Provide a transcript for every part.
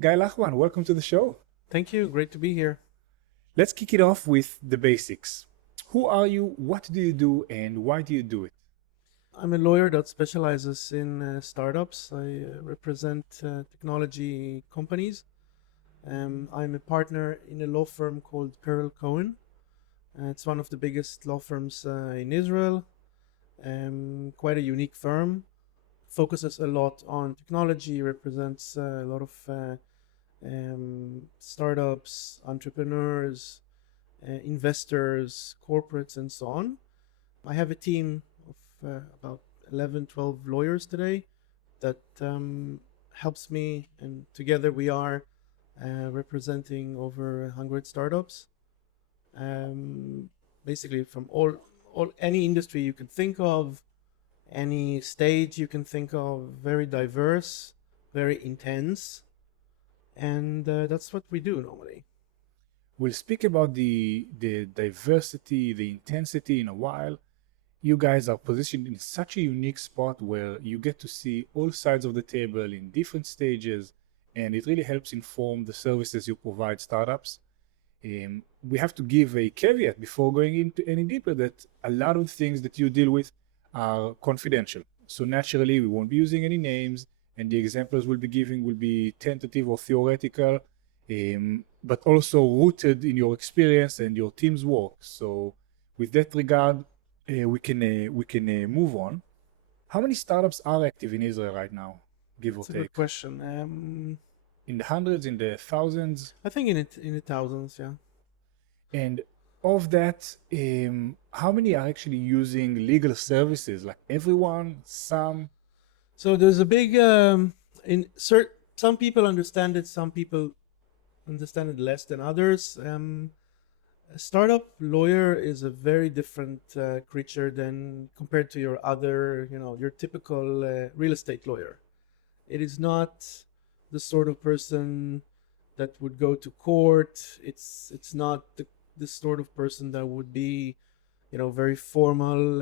Guy Lachmann, welcome to the show. Thank you. Great to be here. Let's kick it off with the basics. Who are you, what do you do, and why do you do it? I'm a lawyer that specializes in startups. I represent technology companies. I'm a partner in a law firm called Perel Cohen. It's one of the biggest law firms in Israel. Quite a unique firm. Focuses a lot on technology, represents a lot of startups, entrepreneurs, investors, corporates, and so on. I have a team of about 11, 12 lawyers today that helps me, and together we are representing over 100 startups. Basically from any industry you can think of, any stage you can think of, very diverse, very intense, and that's what we do normally. We'll speak about the diversity, the intensity in a while. You guys are positioned in such a unique spot where you get to see all sides of the table in different stages, and it really helps inform the services you provide startups. We have to give a caveat before going into any deeper that a lot of things that you deal with are confidential. So naturally, we won't be using any names, and the examples we'll be giving will be tentative or theoretical, but also rooted in your experience and your team's work. So with that regard, we can move on. How many startups are active in Israel right now, give or That's a take? good question. In the hundreds, in the thousands? I think in the thousands, yeah. And of that, how many are actually using legal services? Like everyone, some? So there's a big some people understand it, some people understand it less than others. A startup lawyer is a very different creature than compared to your typical real estate lawyer. It is not the sort of person that would go to court. It's not the sort of person that would be, very formal.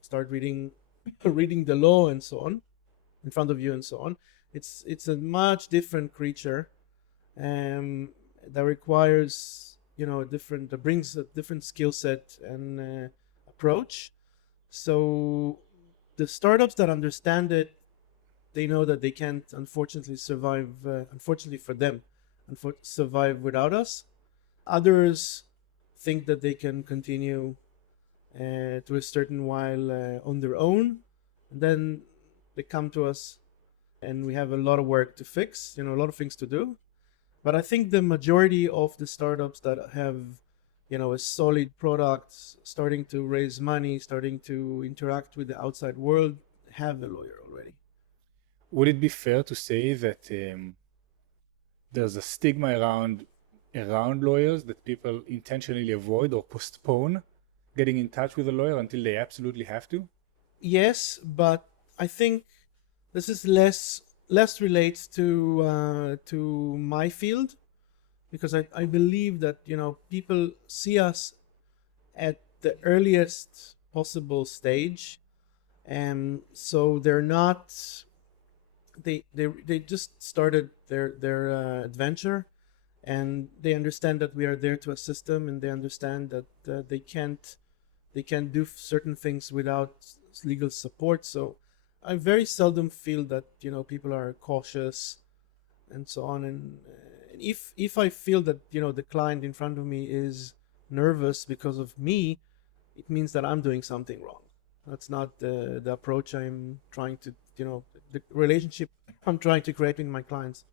Start reading reading the law and so on in front of you and so on. It's a much different creature, that requires that brings a different skill set and approach. So the startups that understand it, they know that they can't unfortunately survive. Unfortunately for them, survive without us. Others think that they can continue to a certain while on their own, and then they come to us, and we have a lot of work to fix. A lot of things to do. But I think the majority of the startups that have, a solid product, starting to raise money, starting to interact with the outside world, have a lawyer already. Would it be fair to say that there's a stigma around lawyers that people intentionally avoid or postpone getting in touch with a lawyer until they absolutely have to? Yes, but I think this is less relates to my field, because I believe that people see us at the earliest possible stage, and so they're not they just started their adventure, and they understand that we are there to assist them, and they understand that they can't do certain things without legal support. So I very seldom feel that people are cautious and so on. And if I feel that the client in front of me is nervous because of me, it means that I'm doing something wrong. That's not the approach I'm trying to the relationship I'm trying to create with my clients.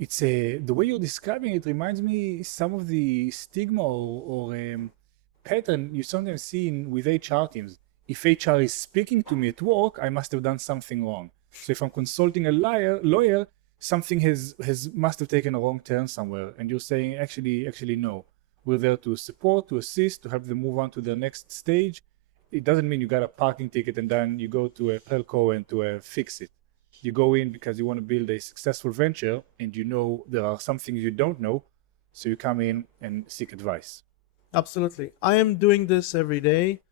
It's the way you're describing it reminds me some of the stigma or pattern you sometimes see with HR teams. If HR is speaking to me at work, I must have done something wrong. So if I'm consulting a lawyer, something has must have taken a wrong turn somewhere. And you're saying actually no. We're there to support, to assist, to help them move on to the next stage. It doesn't mean you got a parking ticket and then you go to a telco and to fix it. You go in because you want to build a successful venture, and there are some things you don't know, so you come in and seek advice. Absolutely. I am doing this every day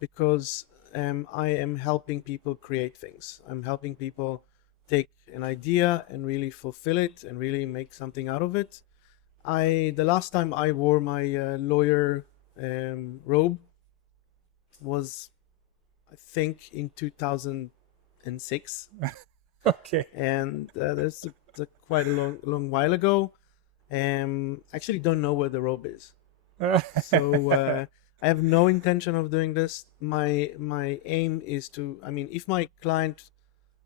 because I am helping people create things. I'm helping people take an idea and really fulfill it and really make something out of it. The last time I wore my lawyer robe was, I think, in 2006, Okay. and that's quite a long while ago. Actually, don't know where the robe is, so I have no intention of doing this. My aim is to, I mean, if my client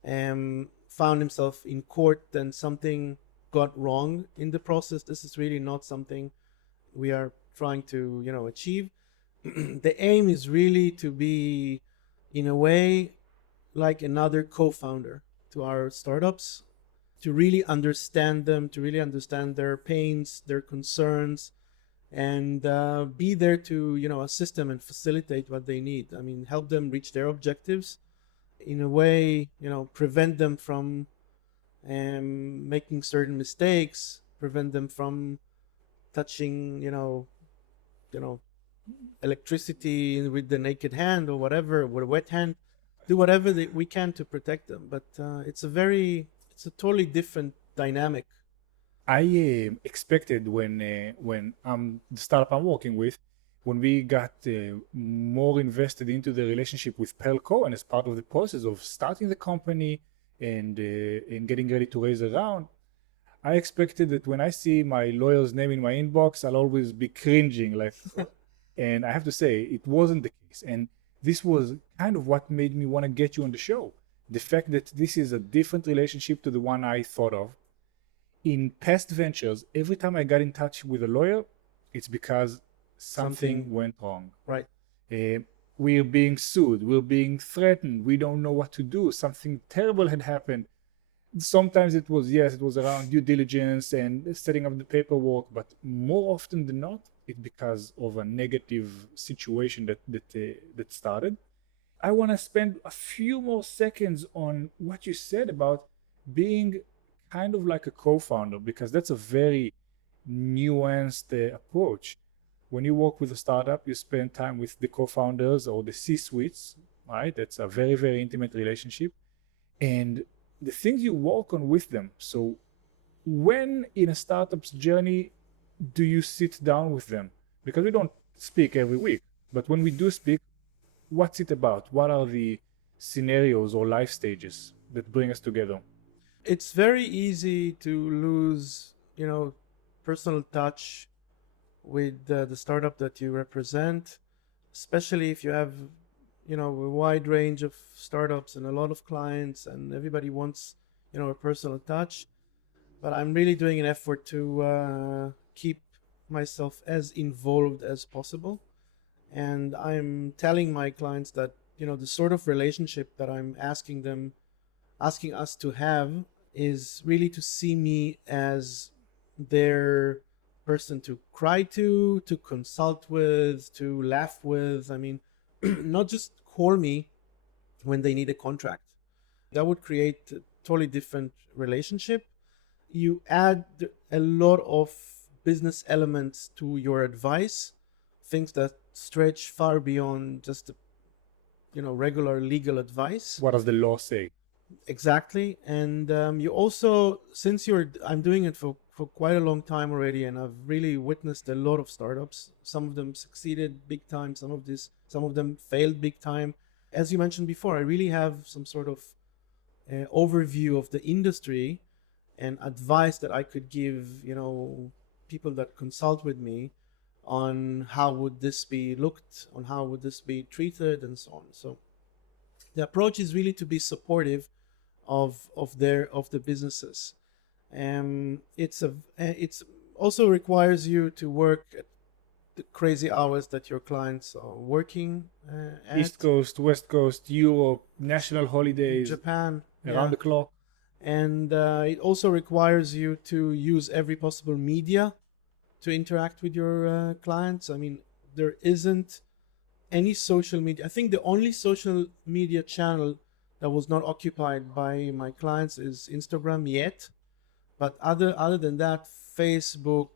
found himself in court, then something got wrong in the process. This is really not something we are trying to, achieve. The aim is really to be, in a way, like another co-founder to our startups, to really understand them, to really understand their pains, their concerns, and be there to, assist them and facilitate what they need. I mean, help them reach their objectives, in a way, prevent them from making certain mistakes, prevent them from touching, you know, electricity with the naked hand or whatever, with a wet hand. Do whatever that we can to protect them. But it's a totally different dynamic. I expected when the startup I'm working with, when we got more invested into the relationship with Pelco, and as part of the process of starting the company and getting ready to raise a round, I expected that when I see my lawyer's name in my inbox, I'll always be cringing, like, and I have to say it wasn't the case. And this was kind of what made me want to get you on the show. The fact that this is a different relationship to the one I thought of. In past ventures, every time I got in touch with a lawyer, it's because something went wrong. Right. We're being sued, we're being threatened, we don't know what to do, something terrible had happened. Sometimes it was, yes, it was around due diligence and setting up the paperwork, but more often than not, it's because of a negative situation that started. I want to spend a few more seconds on what you said about being kind of like a co-founder, because that's a very nuanced approach. When you work with a startup, you spend time with the co-founders or the C-suites, right? That's a very, very intimate relationship. And the things you work on with them. So when in a startup's journey do you sit down with them? Because we don't speak every week, but when we do speak, what's it about? What are the scenarios or life stages that bring us together? It's very easy to lose, personal touch with the startup that you represent, especially if you have, a wide range of startups and a lot of clients, and everybody wants, a personal touch. But I'm really doing an effort to keep myself as involved as possible. And I'm telling my clients that, the sort of relationship that I'm asking us to have is really to see me as their person to cry to consult with, to laugh with. I mean, not just call me when they need a contract. That would create a totally different relationship. You add a lot of business elements to your advice, things that stretch far beyond just regular legal advice. What does the law say? Exactly. And you also, since I'm doing it for quite a long time already, and I've really witnessed a lot of startups. Some of them succeeded big time, some of them failed big time. As you mentioned before, I really have some sort of overview of the industry and advice that I could give, people that consult with me on how would this be looked, on how would this be treated, and so on. So the approach is really to be supportive of the businesses. It's also requires you to work at the crazy hours that your clients are working at. East Coast, West Coast, Europe, national holidays, Japan, around the clock. And it also requires you to use every possible media to interact with your clients. I mean, there isn't any social media. I think the only social media channel that was not occupied by my clients is Instagram yet. But other than that, Facebook,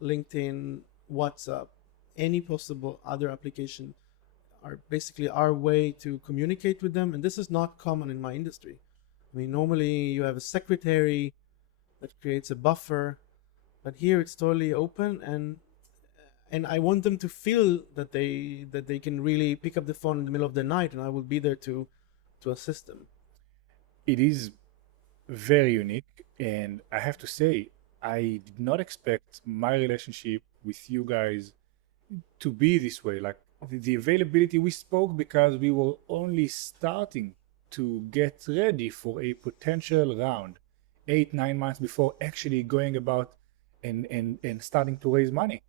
LinkedIn, WhatsApp, any possible other application are basically our way to communicate with them. And this is not common in my industry. I mean, normally you have a secretary that creates a buffer, but here it's totally open, and I want them to feel that they can really pick up the phone in the middle of the night, and I will be there to assist them. It is very unique, and I have to say, I did not expect my relationship with you guys to be this way. Like the availability, we spoke because we were only starting to get ready for a potential round 8 9 months before actually going about and starting to raise money.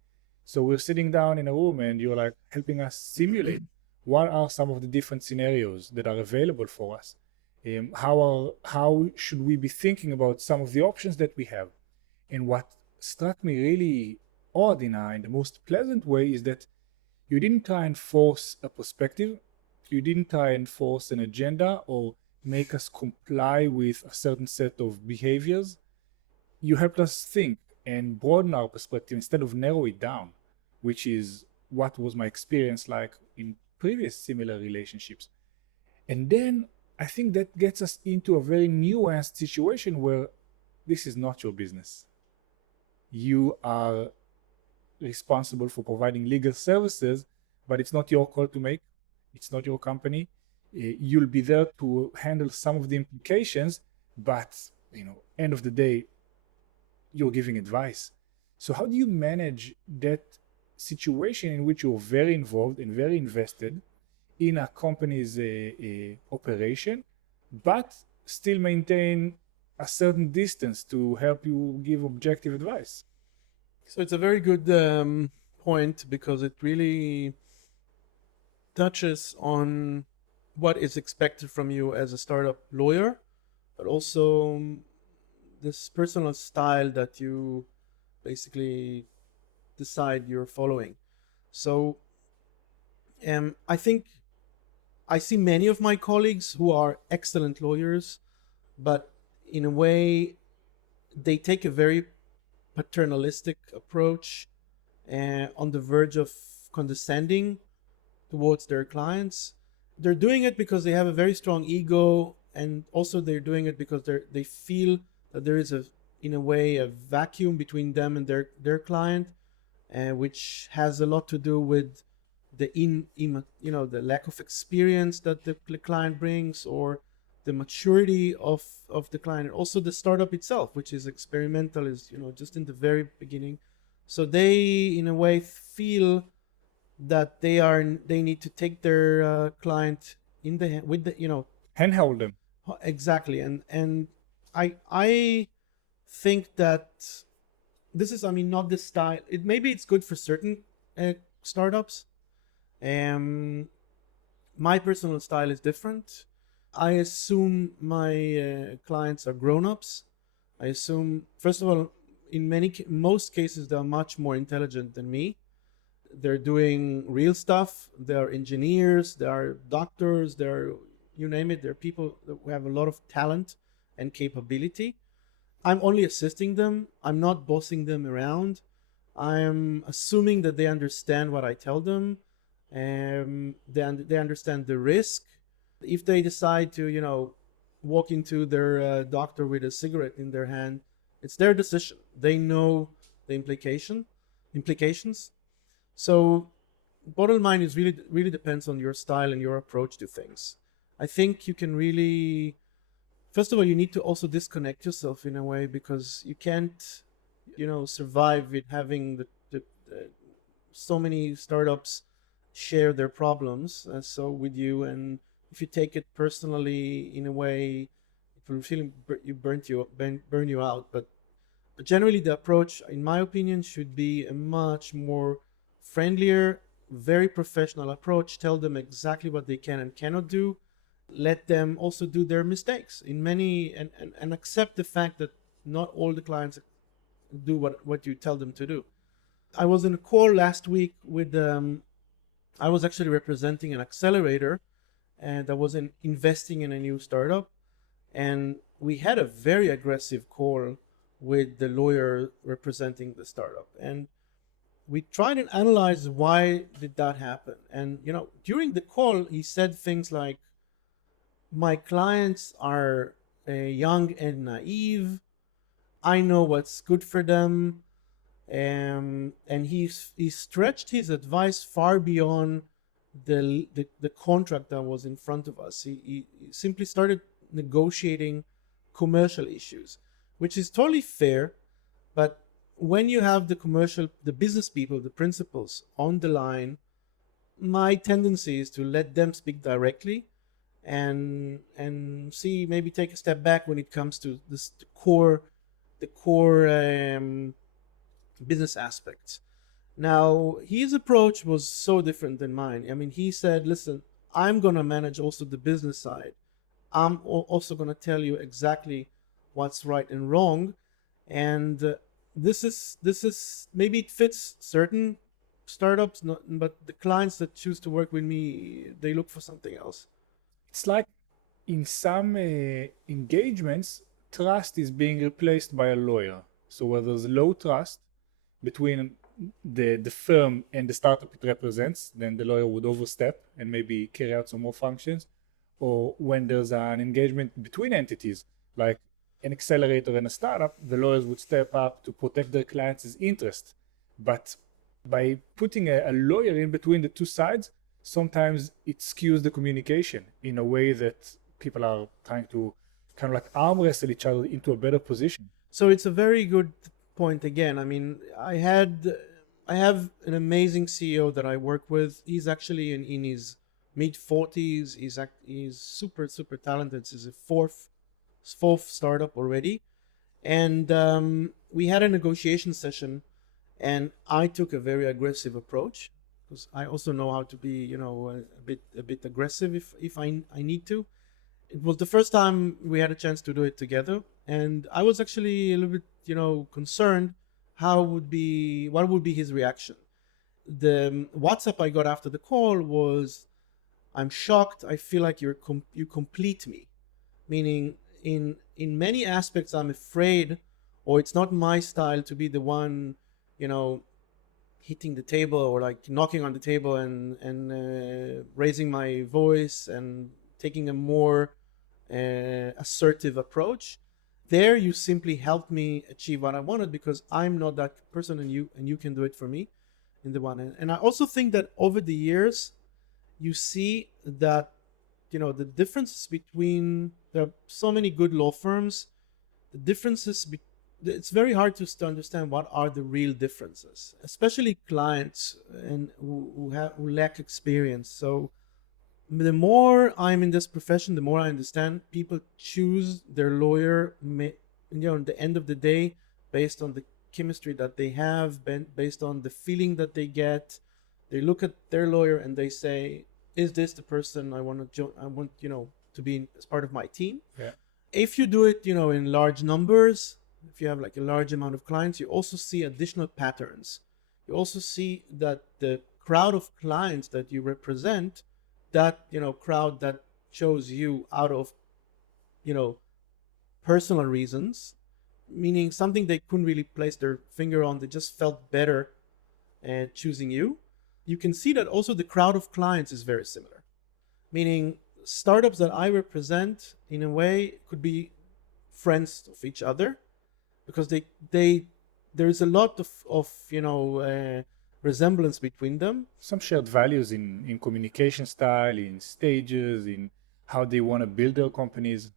So we're sitting down in a room and you're like helping us simulate what are some of the different scenarios that are available for us. How should we be thinking about some of the options that we have? And what struck me really odd in the most pleasant way is that you didn't try and force a perspective, you didn't try and force an agenda or make us comply with a certain set of behaviors. You helped us think and broaden our perspective instead of narrow it down, which is what was my experience like in previous similar relationships. And then I think that gets us into a very nuanced situation where this is not your business. You are responsible for providing legal services, but it's not your call to make. It's not your company. You'll be there to handle some of the implications, but end of the day, you're giving advice. So how do you manage that situation in which you're very involved and very invested in a company's operation, but still maintain a certain distance to help you give objective advice? So it's a very good point, because it really touches on what is expected from you as a startup lawyer, but also this personal style that you basically decide you're following. So I think I see many of my colleagues who are excellent lawyers, but in a way they take a very paternalistic approach, on the verge of condescending towards their clients. They're doing it because they have a very strong ego, and also they're doing it because they feel that there is in a way a vacuum between them and their client, which has a lot to do with the lack of experience that the client brings, or the maturity of the client, and also the startup itself, which is experimental, is just in the very beginning. So they in a way feel that they need to take their client in the hand with the Handhold them. exactly. And I think that this is, I mean, not the style. Maybe it's good for certain startups. My personal style is different. I assume my clients are grown-ups. I assume, first of all, in most cases, they are much more intelligent than me. They're doing real stuff. They are engineers. They are doctors. They're, you name it. They're people who have a lot of talent and capability. I'm only assisting them. I'm not bossing them around. I'm assuming that they understand what I tell them. They understand the risk. If they decide to, walk into their doctor with a cigarette in their hand, it's their decision. They know the implications. So, bottom line is really depends on your style and your approach to things. I think you can really, first of all, you need to also disconnect yourself in a way, because you can't, survive with having the so many startups share their problems so with you, and if you take it personally in a way, it will feel burn you out. But generally, the approach, in my opinion, should be a much more friendlier, very professional approach. Tell them exactly what they can and cannot do. Let them also do their mistakes and accept the fact that not all the clients do what you tell them to do. I was in a call last week with I was actually representing an accelerator, and I was investing in a new startup, and we had a very aggressive call with the lawyer representing the startup, and we tried and analyze why did that happen. And during the call, he said things like, my clients are young and naive. I know what's good for them. And he stretched his advice far beyond the contract that was in front of us. He simply started negotiating commercial issues, which is totally fair. But when you have the business people, the principals on the line, my tendency is to let them speak directly, and see, maybe take a step back when it comes to the core business aspects. Now, his approach was so different than mine. I mean, he said, listen, I'm going to manage also the business side. I'm also going to tell you exactly what's right and wrong. And this is maybe it fits certain startups, but the clients that choose to work with me, they look for something else. It's like in some engagements, trust is being replaced by a lawyer. So where there's low trust between the firm and the startup it represents, then the lawyer would overstep and maybe carry out some more functions. Or when there's an engagement between entities, like an accelerator and a startup, the lawyers would step up to protect their clients' interest. But by putting a lawyer in between the two sides, sometimes it skews the communication in a way that people are trying to kind of like arm wrestle each other into a better position. So it's a very good point again. I mean, I have an amazing CEO that I work with. He's actually in his mid 40s. He's super talented. He's a fourth startup already, and we had a negotiation session, and I took a very aggressive approach because I also know how to be, a bit aggressive if I need to. It was the first time we had a chance to do it together, and I was actually a little bit, concerned what would be his reaction. The WhatsApp I got after the call was, "I'm shocked. I feel like you complete me," meaning in many aspects I'm afraid, or it's not my style to be the one, hitting the table or like knocking on the table and raising my voice and taking a more assertive approach. There, you simply helped me achieve what I wanted because I'm not that person, and you can do it for me in the one end. And I also think that over the years, you see that the differences between, there are so many good law firms, the differences it's very hard to understand what are the real differences, especially clients and who lack experience. So the more I'm in this profession, the more I understand people choose their lawyer, at the end of the day, based on the chemistry that they have, based on the feeling that they get. They look at their lawyer and they say, "Is this the person I want to to be as part of my team?" Yeah. If you do it, in large numbers, if you have like a large amount of clients, you also see additional patterns. You also see that the crowd of clients that you represent, that crowd that chose you out of personal reasons, meaning something they couldn't really place their finger on, they just felt better choosing you. You can see that also the crowd of clients is very similar, meaning startups that I represent in a way could be friends of each other because there's a lot of resemblance between them. Some shared values in communication style, in stages, in how they want to build their companies.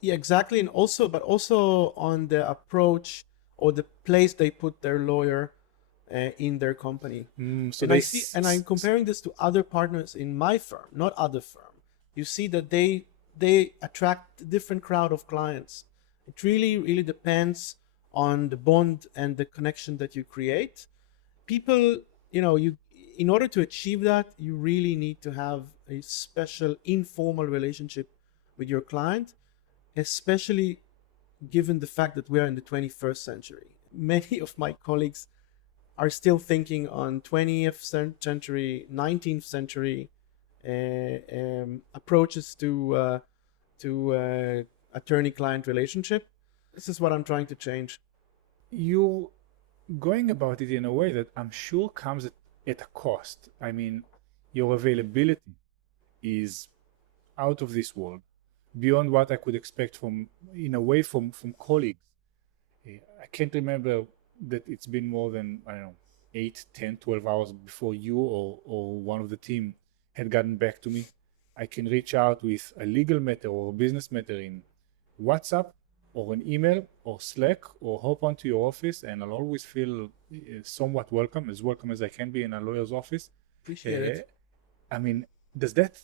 Yeah, exactly. And also on the approach or the place they put their lawyer in their company. So And I'm comparing this to other partners in my firm, not other firm. You see that they attract a different crowd of clients. It really depends on the bond and the connection that you create. People, in order to achieve that, you really need to have a special informal relationship with your client, especially given the fact that we are in the 21st century. Many of my colleagues are still thinking on 20th century, 19th century approaches to attorney-client relationship. This is what I'm trying to change. You're going about it in a way that I'm sure comes at a cost. I mean, your availability is out of this world, beyond what I could expect from, in a way, from colleagues. I can't remember that it's been more than, I don't know, 8, 10, 12 hours before you or one of the team had gotten back to me. I can reach out with a legal matter or a business matter in WhatsApp or an email or Slack or hop onto your office, and I'll always feel somewhat welcome as I can be in a lawyer's office. Appreciate it. I mean, does that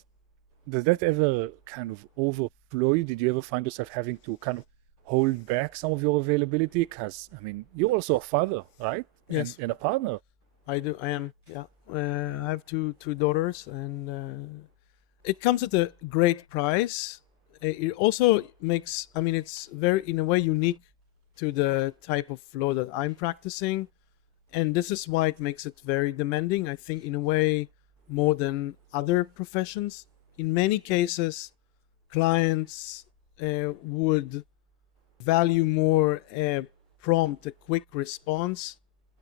ever kind of overflow you? Did you ever find yourself having to kind of hold back some of your availability? Because, I mean, you're also a father, right? Yes. And a partner. I do. I am. Yeah. I have two daughters, and it comes at a great price. It also makes. I mean, it's very, in a way, unique to the type of law that I'm practicing, and this is why it makes it very demanding. I think, in a way, more than other professions. In many cases, clients would value more a prompt, a quick response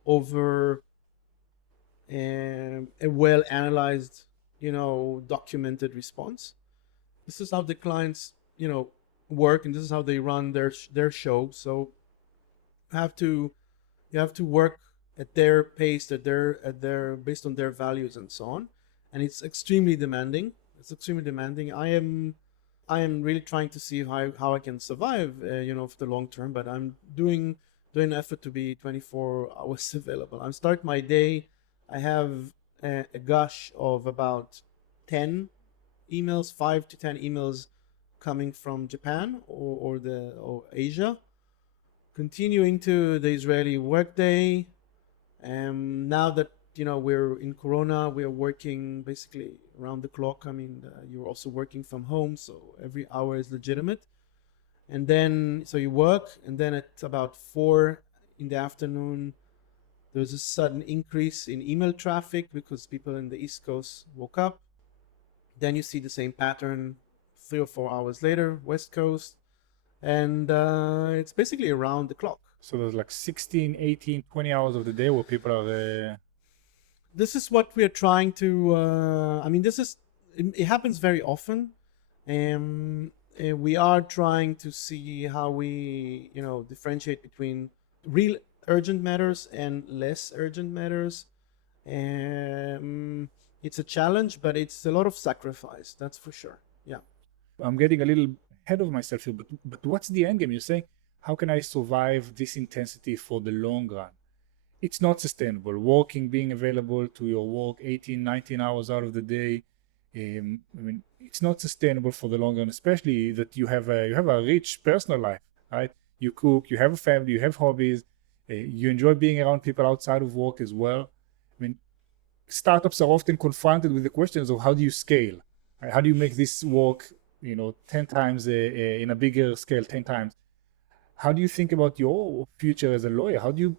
over a well analyzed, documented response. This is how the clients, work, and this is how they run their show. So you have to work at their pace, at their based on their values and so on. And it's extremely demanding. I am really trying to see how I can survive, for the long term. But I'm doing an effort to be 24 hours available. I start my day. I have a gush of about 10 emails, 5 to 10 emails coming from Japan or Asia, continuing to the Israeli workday. Now that we're in Corona, we are working basically around the clock. I mean, you're also working from home, so every hour is legitimate. And then so you work, and then at about 4 in the afternoon, there's a sudden increase in email traffic because people in the East Coast woke up. Then you see the same pattern 3 or 4 hours later, West Coast, and it's basically around the clock. So there's like 16, 18, 20 hours of the day where people are. This is what we are trying to. I mean, it happens very often. We are trying to see how we, differentiate between real urgent matters and less urgent matters. It's a challenge, but it's a lot of sacrifice. That's for sure. Yeah. I'm getting a little ahead of myself here, but what's the end game? You're saying, how can I survive this intensity for the long run? It's not sustainable. Working, being available to your work 18, 19 hours out of the day. I mean, it's not sustainable for the long run, especially that you have a rich personal life, right? You cook, you have a family, you have hobbies, you enjoy being around people outside of work as well. I mean, startups are often confronted with the questions of how do you scale? How do you make this work, 10 times in a bigger scale, 10 times? How do you think about your future as a lawyer? How do you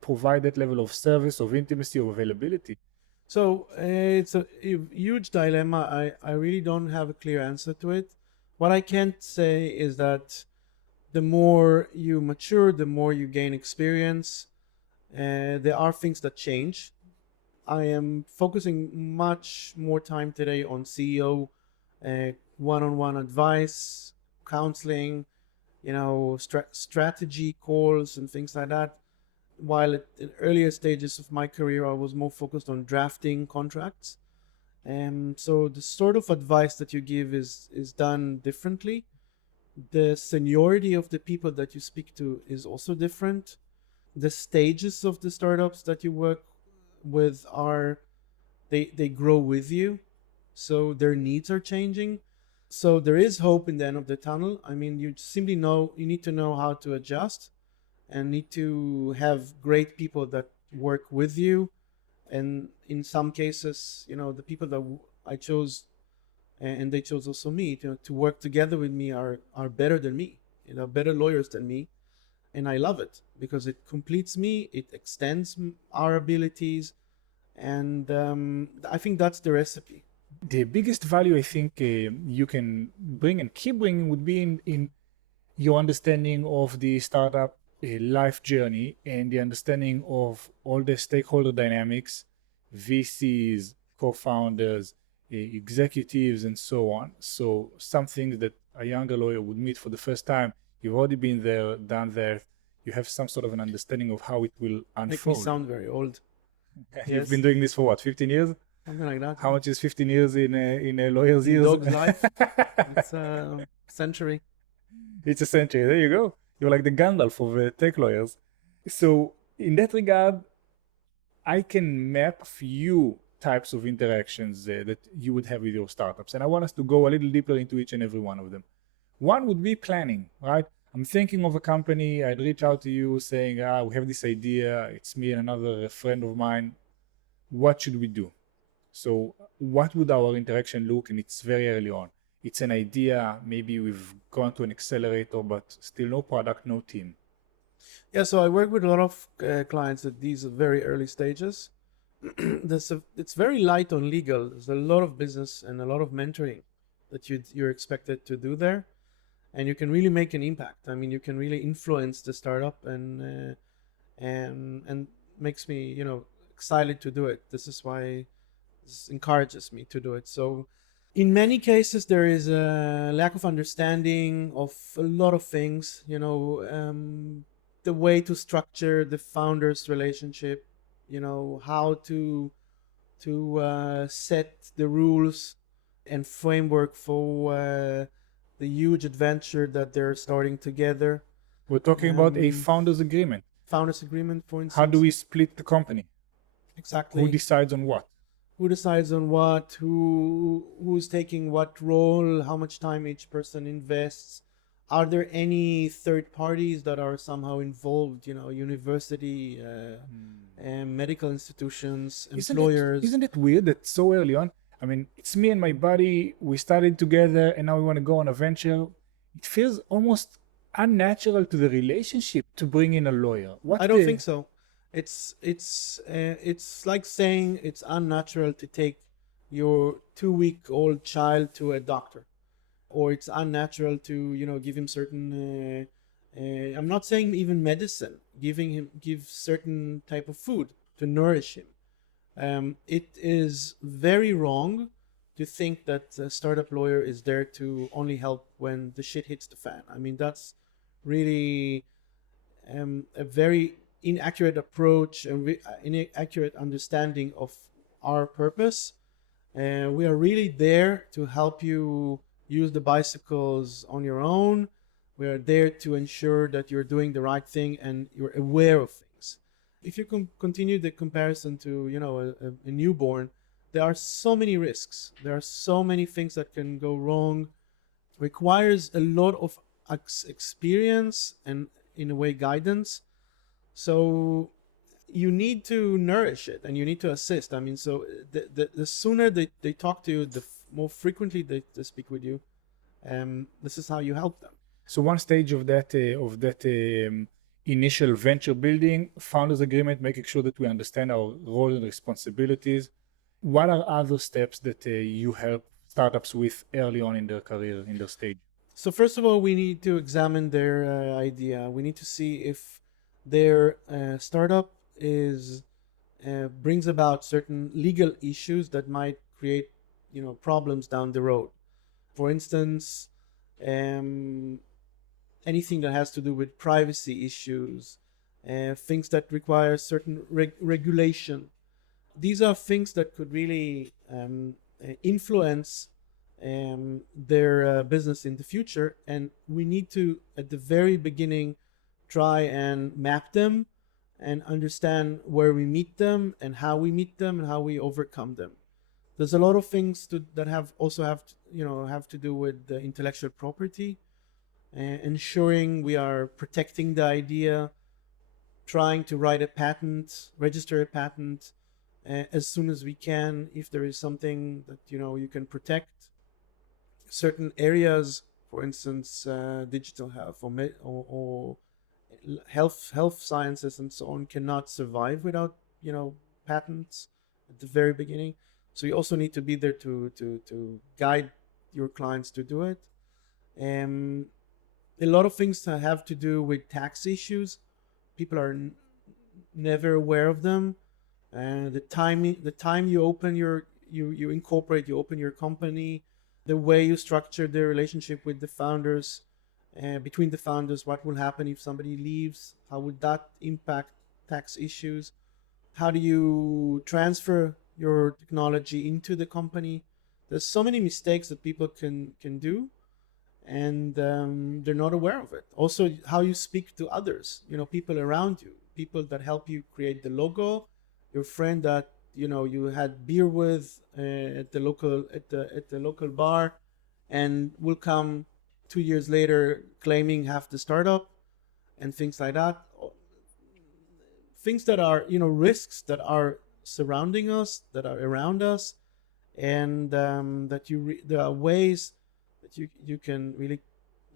provide that level of service, of intimacy, of availability? So it's a huge dilemma. I really don't have a clear answer to it. What I can say is that the more you mature, the more you gain experience. There are things that change. I am focusing much more time today on CEO, one-on-one advice, counseling, strategy calls and things like that. While in earlier stages of my career, I was more focused on drafting contracts. So the sort of advice that you give is done differently. The seniority of the people that you speak to is also different. The stages of the startups that you work with they grow with you, so their needs are changing. So there is hope in the end of the tunnel. I mean, you need to know how to adjust and need to have great people that work with you. And in some cases, the people that I chose and they chose also me to work together with me are better than me, better lawyers than me. And I love it because it completes me, it extends our abilities, and I think that's the recipe. The biggest value I think you can bring and keep bringing would be in your understanding of the startup life journey and the understanding of all the stakeholder dynamics, VCs, co-founders, executives, and so on. So some things that a younger lawyer would meet for the first time, you've already been there, done that. You have some sort of an understanding of how it will Make me unfold. sound very old. You've Yes. been doing this for what, 15 years? Something like that. How much is 15 years in a lawyer's In years? dog's life. It's a century. It's a century. There you go. You're like the Gandalf of tech lawyers. So in that regard, I can map a few types of interactions that you would have with your startups. And I want us to go a little deeper into each and every one of them. One would be planning, right? I'm thinking of a company. I'd reach out to you saying, we have this idea. It's me and another friend of mine. What should we do? So what would our interaction look? And it's very early on. It's an idea. Maybe we've gone to an accelerator, but still no product, no team. Yeah, so I work with a lot of clients at these very early stages. It's very light on legal. There's a lot of business and a lot of mentoring that you're expected to do there, and you can really make an impact. I mean, you can really influence the startup, and makes me excited to do it. This is why this encourages me to do it. So in many cases there is a lack of understanding of a lot of things, the way to structure the founders relationship, how to set the rules and framework for the huge adventure that they're starting together. We're talking about a founders agreement. Founders agreement, for instance. How do we split the company? Exactly. Who decides on what? Who decides on what? Who's taking what role? How much time each person invests? Are there any third parties that are somehow involved? University, medical institutions, employers. Isn't it weird that so early on? I mean, it's me and my buddy. We started together, and now we want to go on a venture. It feels almost unnatural to the relationship to bring in a lawyer. I don't think so. It's like saying it's unnatural to take your 2-week-old child to a doctor, or it's unnatural to give him certain. I'm not saying even medicine. Give certain type of food to nourish him. It is very wrong to think that a startup lawyer is there to only help when the shit hits the fan. I mean, that's really a very inaccurate approach and inaccurate understanding of our purpose. We are really there to help you use the bicycles on your own. We are there to ensure that you're doing the right thing and you're aware of things. If you continue the comparison to a newborn, there are so many risks. There are so many things that can go wrong. Requires a lot of experience and, in a way, guidance. So you need to nourish it and you need to assist. I mean, so the sooner they talk to you, the more frequently they speak with you. This is how you help them. So one stage of that initial venture building, founders agreement, making sure that we understand our roles and responsibilities. What are other steps that you help startups with early on in their career, in their stage? So first of all, we need to examine their idea. We need to see if their startup brings about certain legal issues that might create problems down the road. For instance, anything that has to do with privacy issues, things that require certain regulation. These are things that could really influence their business in the future, and we need to, at the very beginning, try and map them and understand where we meet them and how we meet them and how we overcome them. There's a lot of things that have to do with the intellectual property, ensuring we are protecting the idea, trying to write a patent, register a patent as soon as we can. If there is something that you can protect, certain areas, for instance, digital health or health sciences and so on, cannot survive without patents at the very beginning. So you also need to be there to guide your clients to do it. A lot of things that have to do with tax issues, people are never aware of them. The time you open you open your company, the way you structure the relationship with the founders, between the founders, what will happen if somebody leaves, how would that impact tax issues, how do you transfer your technology into the company. There's so many mistakes that people can do, and they're not aware of it. Also, how you speak to others, people around you, people that help you create the logo, your friend that you had beer with at the local bar, and will come 2 years later claiming half the startup and things like that. Things that are risks that are surrounding us, that are around us, and that there are ways that you can really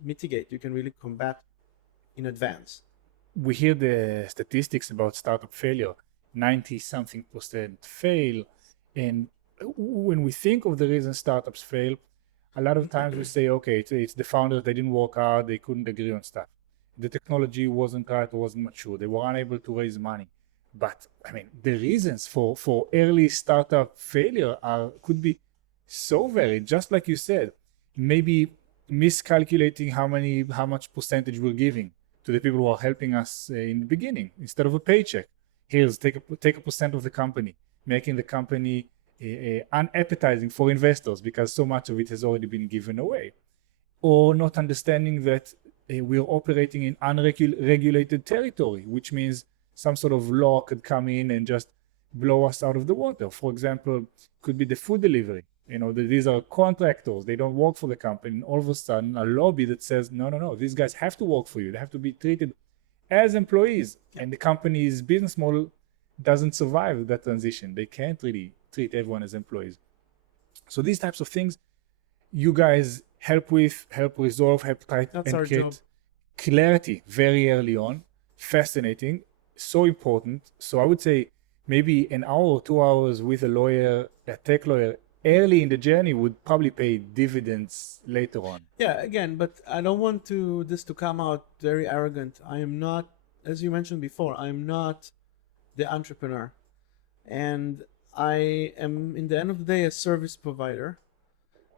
mitigate, you can really combat in advance. We hear the statistics about startup failure. 90 something percent fail. And when we think of the reason startups fail, a lot of times we say, okay, it's the founders, they didn't work hard, they couldn't agree on stuff. The technology wasn't right or wasn't mature, they were unable to raise money. But I mean, the reasons for early startup failure could be so varied, just like you said. Maybe miscalculating how much percentage we're giving to the people who are helping us in the beginning instead of a paycheck. Here's take a percent of the company, making the company unappetizing for investors because so much of it has already been given away, or not understanding that we're operating in unregulated territory, which means some sort of law could come in and just blow us out of the water. For example, could be the food delivery. These are contractors, they don't work for the company, and all of a sudden a lobby that says no, these guys have to work for you, they have to be treated as employees, and the company's business model doesn't survive that transition. They can't really treat everyone as employees. So these types of things you guys help resolve, help try That's and our create job. clarity very early on. Fascinating, so important. So I would say maybe an hour or 2 hours with a lawyer, a tech lawyer, early in the journey would probably pay dividends later on. Yeah, again, but I don't want this to come out very arrogant. I am not, as you mentioned before, I am not the entrepreneur, and I am, in the end of the day, a service provider,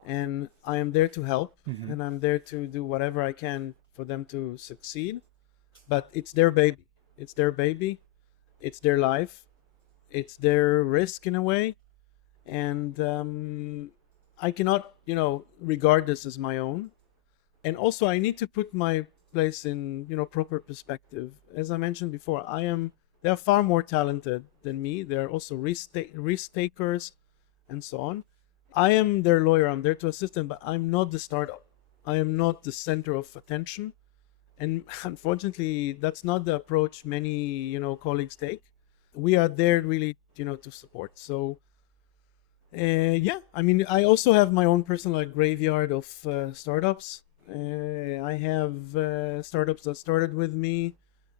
and I am there to help, and I'm there to do whatever I can for them to succeed. But it's their baby. It's their baby. It's their life. It's their risk in a way, and I cannot, regard this as my own. And also, I need to put my place in, proper perspective. As I mentioned before, they are far more talented than me. They are also risk takers and so on. I am their lawyer. I'm there to assist them, but I'm not the startup. I am not the center of attention. And unfortunately, that's not the approach many, colleagues take. We are there really, to support. So, yeah, I mean, I also have my own personal graveyard of startups. I have startups that started with me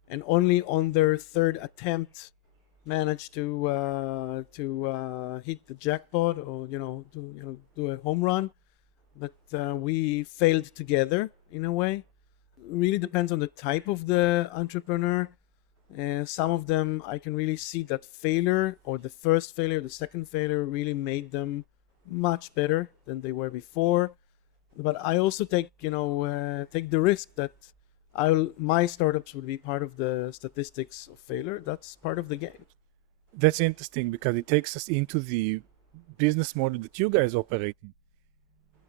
and only on their third attempt managed to hit the jackpot, or do a home run. But we failed together in a way. Really depends on the type of the entrepreneur. Some of them I can really see that failure, or the first failure, the second failure, really made them much better than they were before. But I also take the risk that my startups would be part of the statistics of failure. That's part of the game. That's interesting because it takes us into the business model that you guys operate in.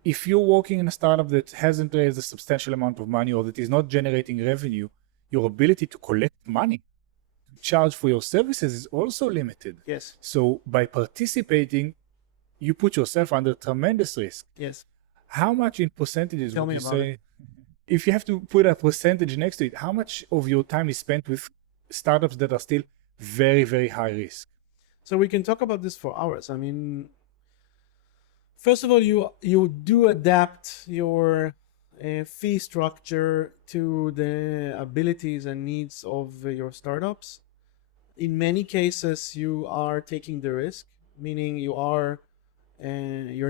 If you're working in a startup that hasn't raised a substantial amount of money or that is not generating revenue, your ability to collect money, to charge for your services is also limited. Yes. So by participating, you put yourself under tremendous risk. Yes. How much in percentages Tell would me you about say, it. if you have to put a percentage next to it, how much of your time is spent with startups that are still very, very high risk? So we can talk about this for hours. I mean, first of all, you do adapt your fee structure to the abilities and needs of your startups. In many cases, you are taking the risk, meaning you're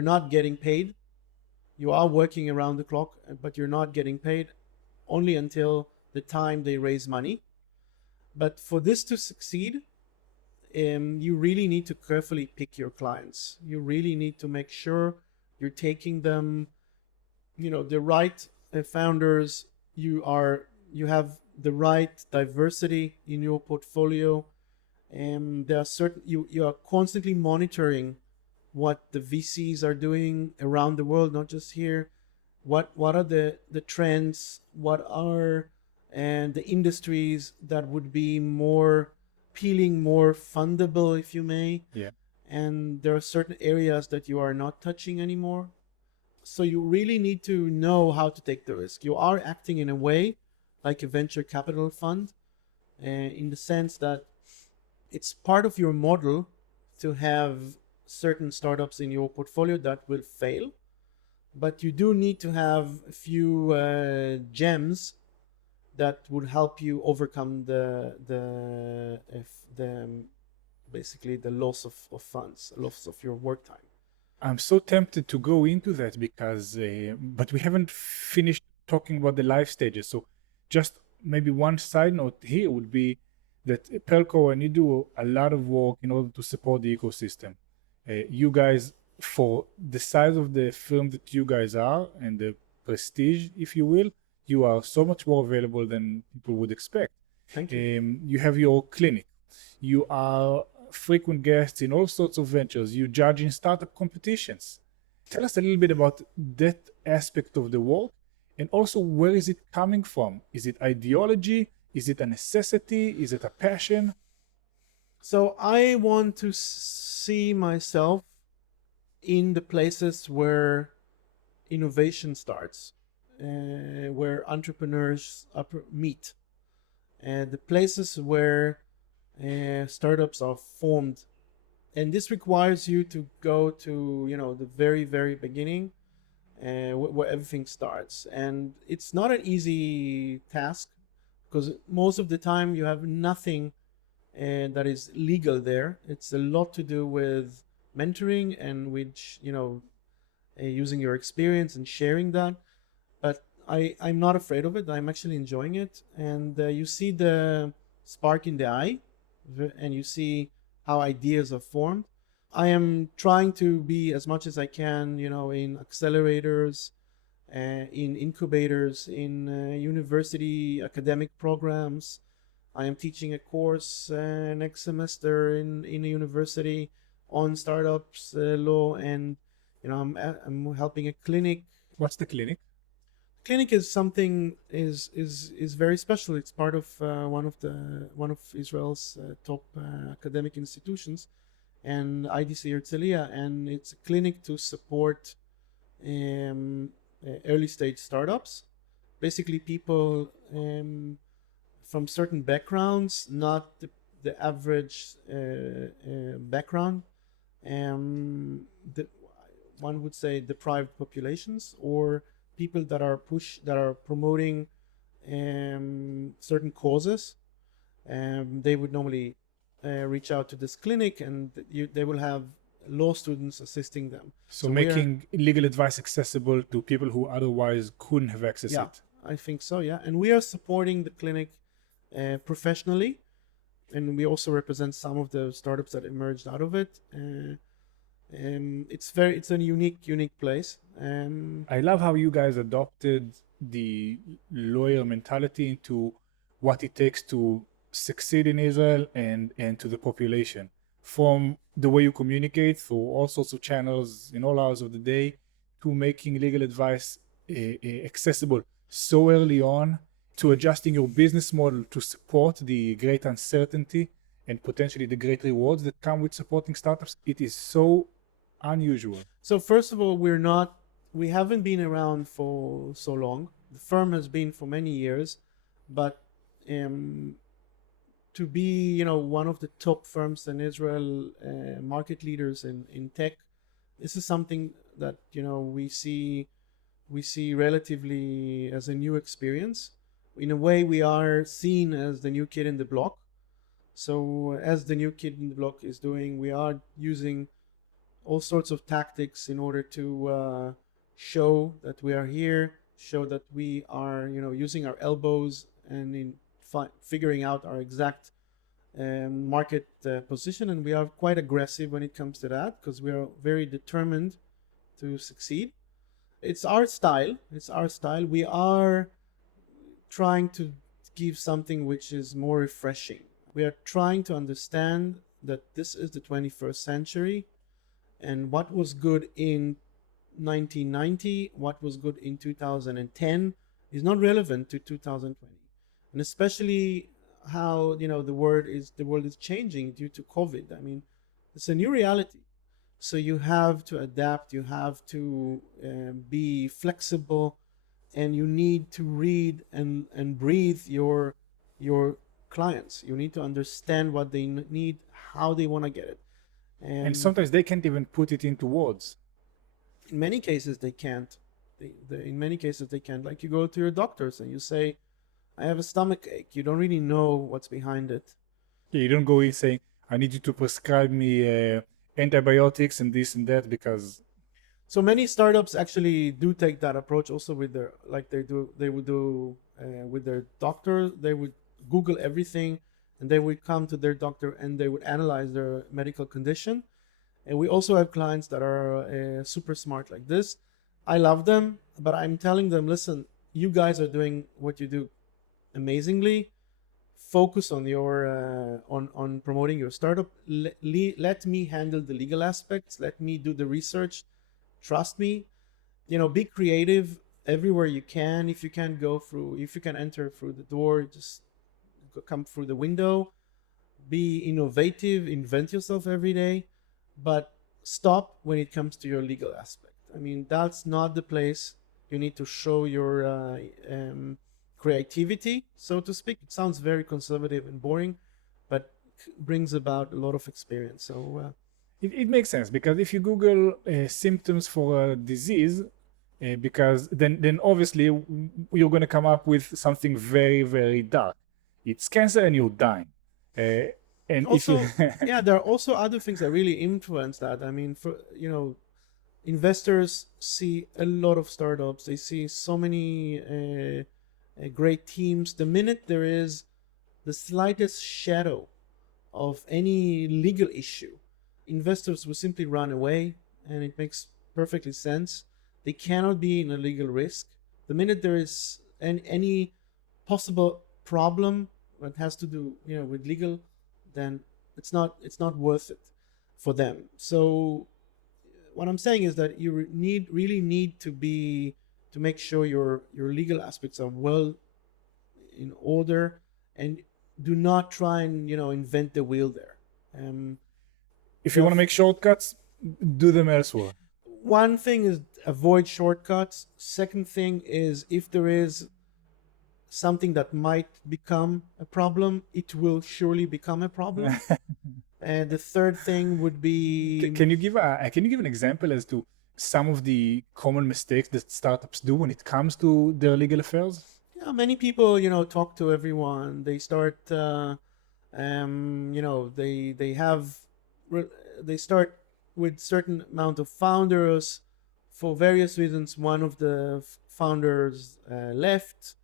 not getting paid. You are working around the clock, but you're not getting paid only until the time they raise money. But for this to succeed, you really need to carefully pick your clients. You really need to make sure You're taking them, the right founders. You have the right diversity in your portfolio, and there are certain you are constantly monitoring what the VCs are doing around the world, not just here. What are the trends? What are and the industries that would be more appealing, more fundable, if you may? Yeah. And there are certain areas that you are not touching anymore. So you really need to know how to take the risk. You are acting in a way like a venture capital fund, in the sense that it's part of your model to have certain startups in your portfolio that will fail, but you do need to have a few gems that would help you overcome the basically the loss of funds, loss of your work time. I'm so tempted to go into that because, but we haven't finished talking about the life stages. So, just maybe one side note here would be that Pelco and you do a lot of work in order to support the ecosystem. You guys, for the size of the firm that you guys are and the prestige, if you will, you are so much more available than people would expect. Thank you. You have your clinic. You are frequent guests in all sorts of ventures. You judge in startup competitions. Tell us a little bit about that aspect of the work, and also where is it coming from? Is it ideology? Is it a necessity? Is it a passion? So I want to see myself in the places where innovation starts, where entrepreneurs meet, and the places where startups are formed. And this requires you to go to the very, very beginning, where everything starts. And it's not an easy task, because most of the time you have nothing that is legal there. It's a lot to do with mentoring and which using your experience and sharing that. But I'm not afraid of it. I'm actually enjoying it. And you see the spark in the eye, and you see how ideas are formed. I am trying to be as much as I can, in accelerators, in incubators, in university academic programs. I am teaching a course next semester in a university on startups law, and I'm helping a clinic. What's the clinic? Clinic is something is very special. It's part of one of Israel's top academic institutions, and IDC Herzliya, and it's a clinic to support early stage startups. Basically, people from certain backgrounds, not the average background, the, one would say deprived populations, or people that are promoting certain causes. They would normally reach out to this clinic, and they will have law students assisting them. So making legal advice accessible to people who otherwise couldn't have access Yeah, it. I think so. Yeah, and we are supporting the clinic professionally, and we also represent some of the startups that emerged out of it. It's a unique place. I love how you guys adopted the lawyer mentality into what it takes to succeed in Israel and to the population. From the way you communicate through all sorts of channels in all hours of the day, to making legal advice accessible so early on, to adjusting your business model to support the great uncertainty and potentially the great rewards that come with supporting startups. It is so unusual. So first of all, we haven't been around for so long. The firm has been for many years, but to be one of the top firms in Israel, market leaders in tech, this is something that we see relatively as a new experience. In a way, we are seen as the new kid in the block. So as the new kid in the block is doing, we are using all sorts of tactics in order to show that we are here, show that we are using our elbows and in figuring out our exact market position. And we are quite aggressive when it comes to that, because we are very determined to succeed. It's our style. It's our style. We are trying to give something which is more refreshing. We are trying to understand that this is the 21st century, and what was good in 1990, what was good in 2010 is not relevant to 2020. And especially how, the world is changing due to COVID. I mean, it's a new reality. So you have to adapt, you have to be flexible, and you need to read and breathe your clients. You need to understand what they need, how they want to get it. And sometimes they can't even put it into words. In many cases, they can't. In many cases, they can't. Like, you go to your doctors and you say, I have a stomach ache. You don't really know what's behind it. Yeah, you don't go in saying, I need you to prescribe me antibiotics and this and that, because So many startups actually do take that approach also with their, like they would do with their doctor. They would Google everything, and they would come to their doctor and they would analyze their medical condition. And we also have clients that are super smart like this. I love them, but I'm telling them, listen, you guys are doing what you do amazingly. Focus on your on promoting your startup. Let me handle the legal aspects. Let me do the research. Trust me. Be creative everywhere you can. If you can enter through the door, just come through the window. Be innovative. Invent yourself every day, but stop when it comes to your legal aspect. I mean, that's not the place. You need to show your creativity, so to speak. It sounds very conservative and boring, but brings about a lot of experience. So it makes sense, because if you Google symptoms for a disease, because then obviously you're going to come up with something very, very dark. It's cancer and you're dying. And also, if you yeah, there are also other things that really influence that. I mean, investors see a lot of startups. They see so many great teams. The minute there is the slightest shadow of any legal issue, investors will simply run away, and it makes perfectly sense. They cannot be in a legal risk. The minute there is any possible problem that has to do with legal, then it's not worth it for them. So what I'm saying is that you really need to make sure your legal aspects are well in order, and do not try and invent the wheel there. if you want to make shortcuts, do them elsewhere. One thing is avoid shortcuts. Second thing is, if there is something that might become a problem, it will surely become a problem. And the third thing would be, Can you give an example as to some of the common mistakes that startups do when it comes to their legal affairs? yeah, many people talk to everyone. They start they start with certain amount of founders. For various reasons, one of the founders left,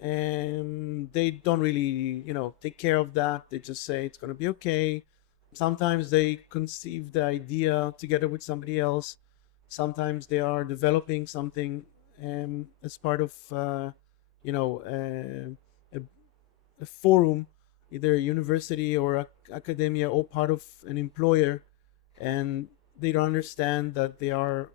and they don't really take care of that. They just say it's going to be okay. Sometimes they conceive the idea together with somebody else. Sometimes they are developing something as part of a forum, either a university or academia, or part of an employer, and they don't understand that they are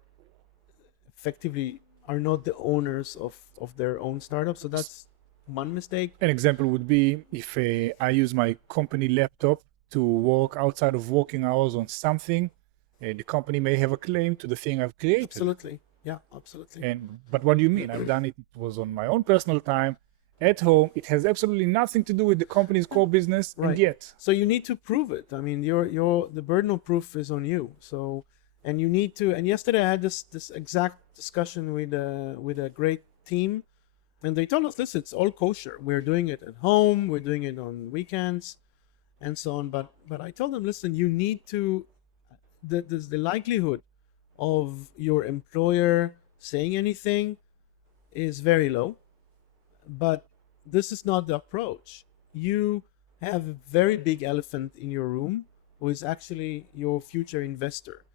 effectively not the owners of their own startup. So that's one mistake. An example would be if I use my company laptop to work outside of working hours on something, the company may have a claim to the thing I've created. Absolutely. Yeah, absolutely. But what do you mean? I've done it. It was on my own personal time, at home. It has absolutely nothing to do with the company's core business, Right. and yet. So you need to prove it. I mean, the burden of proof is on you. So, and you need to. And yesterday I had this exact discussion with a great team, and they told us, listen, it's all kosher. We're doing it at home. We're doing it on weekends, and so on. But I told them, listen, you need to. There's the likelihood of your employer saying anything is very low, but this is not the approach. You have a very big elephant in your room, who is actually your future investor,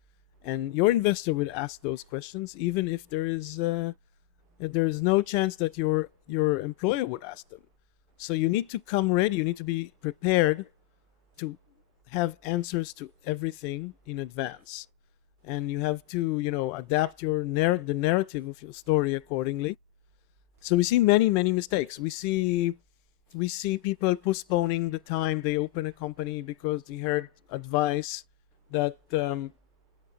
And your investor will ask those questions, even if there is no chance that your employer would ask them. So you need to come ready. You need to be prepared to have answers to everything in advance, and you have to adapt the narrative of your story accordingly. So we see many mistakes. We see people postponing the time they open a company because they heard advice that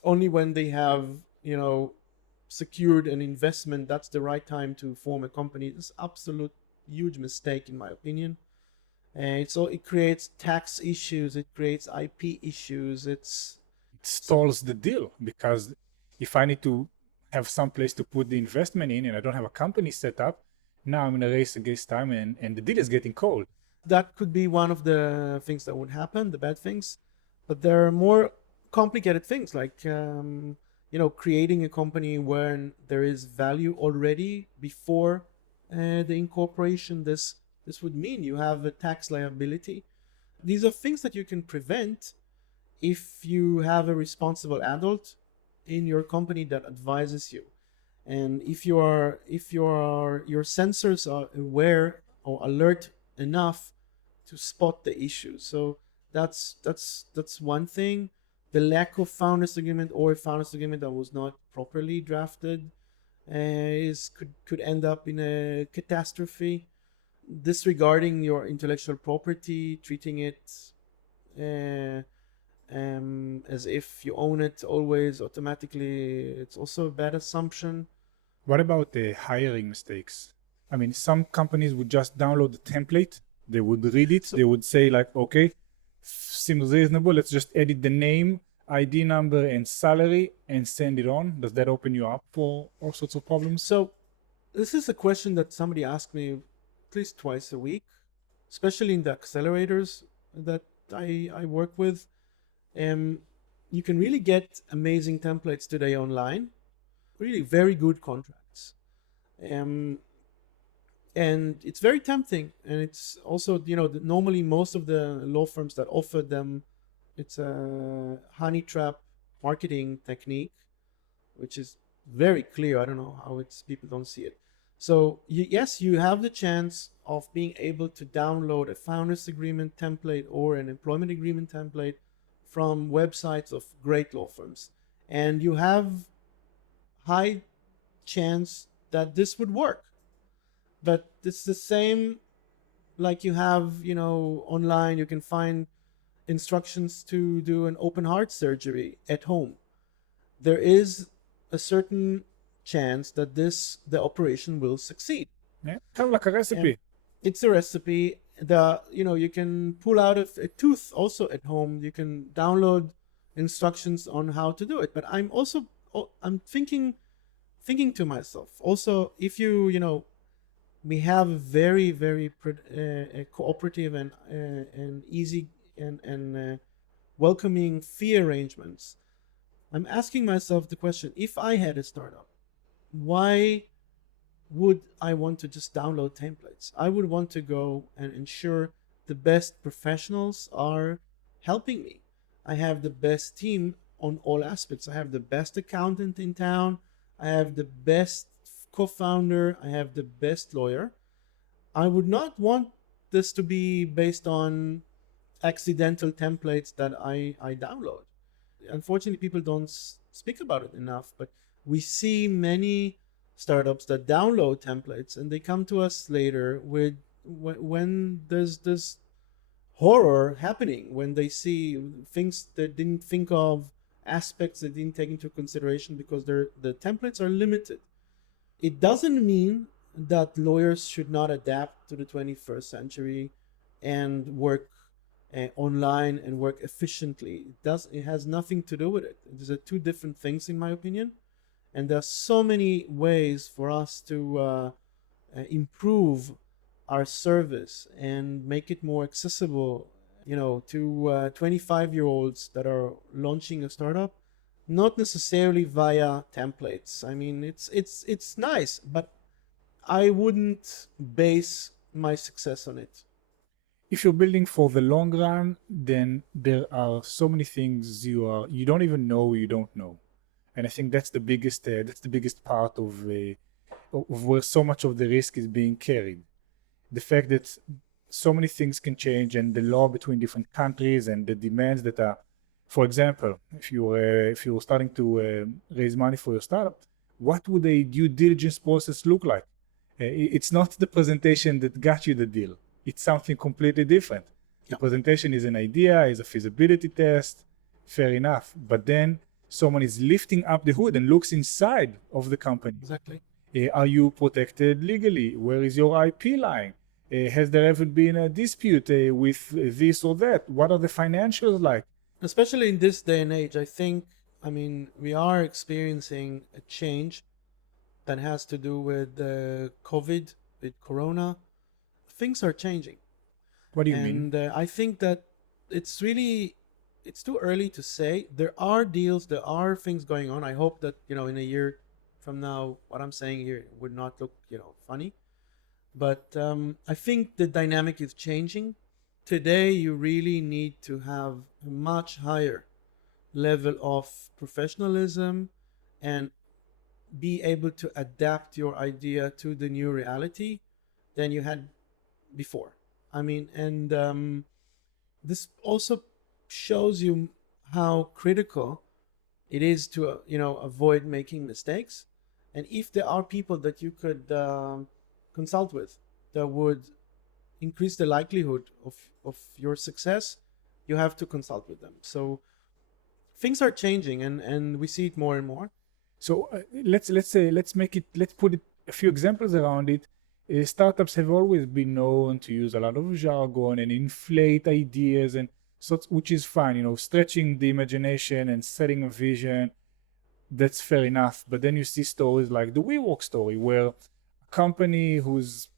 only when they have secured an investment, that's the right time to form a company. It's absolute huge mistake in my opinion. And so it creates tax issues, it creates IP issues. It's It stalls the deal because if I need to have some place to put the investment in and I don't have a company set up, now I'm in a race against time and the deal is getting cold. that could be one of the things that would happen, the bad things. But there are more complicated things like creating a company when there is value already before the incorporation. This would mean you have a tax liability. These are things that you can prevent if you have a responsible adult in your company that advises you, and if your sensors are aware or alert enough to spot the issues. So that's one thing. The lack of founders agreement or a founders agreement that was not properly drafted is could end up in a catastrophe. Disregarding your intellectual property, treating it uh, as if you own it always automatically, it's also a bad assumption. What about the hiring mistakes? I mean, some companies would just download the template, they would read it, they would say like, okay, seems reasonable, let's just edit the name, ID number and salary and send it on. Does that open you up for all sorts of problems? So this is a question that somebody asked me at least twice a week, especially in the accelerators that I work with. You can really get amazing templates today online, really very good contracts. And it's very tempting. And it's also, normally most of the law firms that offer them, it's a honey trap marketing technique, which is very clear. I don't know how people don't see it. So yes, you have the chance of being able to download a founders agreement template or an employment agreement template from websites of great law firms, and you have high chance that this would work. But it's the same like you have, online, you can find instructions to do an open heart surgery at home. There is a certain chance that the operation will succeed. Yeah, kind of like a recipe. And it's a recipe. You can pull out a tooth also at home. You can download instructions on how to do it. But I'm thinking to myself also, if we have very cooperative and easy and welcoming fee arrangements. I'm asking myself the question: if I had a startup, why would I want to just download templates? I would want to go and ensure the best professionals are helping me. I have the best team on all aspects. I have the best accountant in town. I have the best co-founder. I have the best lawyer. I would not want this to be based on accidental templates that I download. Unfortunately, people don't speak about it enough, but we see many startups that download templates and they come to us later with when there's this horror happening, when they see things they didn't think of, aspects they didn't take into consideration because the templates are limited. It doesn't mean that lawyers should not adapt to the 21st century and work online and work efficiently. It has nothing to do with it. These are two different things in my opinion. And there are so many ways for us to improve our service and make it more accessible, to 25-year-olds that are launching a startup, not necessarily via templates. I mean, it's nice, but I wouldn't base my success on it. If you're building for the long run, then there are so many things you don't even know you don't know. and I think that's the biggest part of where so much of the risk is being carried. The fact that so many things can change, and the law between different countries, and the demands that are, for example, if you're starting to raise money for your startup, what would a due diligence process look like? It's not the presentation that got you the deal. It's something completely different. The presentation is an idea, is a feasibility test, fair enough. But then someone is lifting up the hood and looks inside of the company. Exactly. Are you protected legally? Where is your IP lying? Has there ever been a dispute with this or that? What are the financials like? Especially in this day and age, I mean, we are experiencing a change that has to do with COVID, with Corona. Things are changing. What do you mean? And I think that it's too early to say. There are deals, there are things going on. I hope that, in a year from now, what I'm saying here would not look, funny. But I think the dynamic is changing. Today, you really need to have a much higher level of professionalism and be able to adapt your idea to the new reality than you had before. I mean, and this also shows you how critical it is to avoid making mistakes. And if there are people that you could consult with that would increase the likelihood of your success, you have to consult with them. So things are changing, and we see it more and more. So let's put it a few examples around it. Startups have always been known to use a lot of jargon and inflate ideas, and so, which is fine, stretching the imagination and setting a vision. That's fair enough. But then you see stories like the WeWork story, where a company whose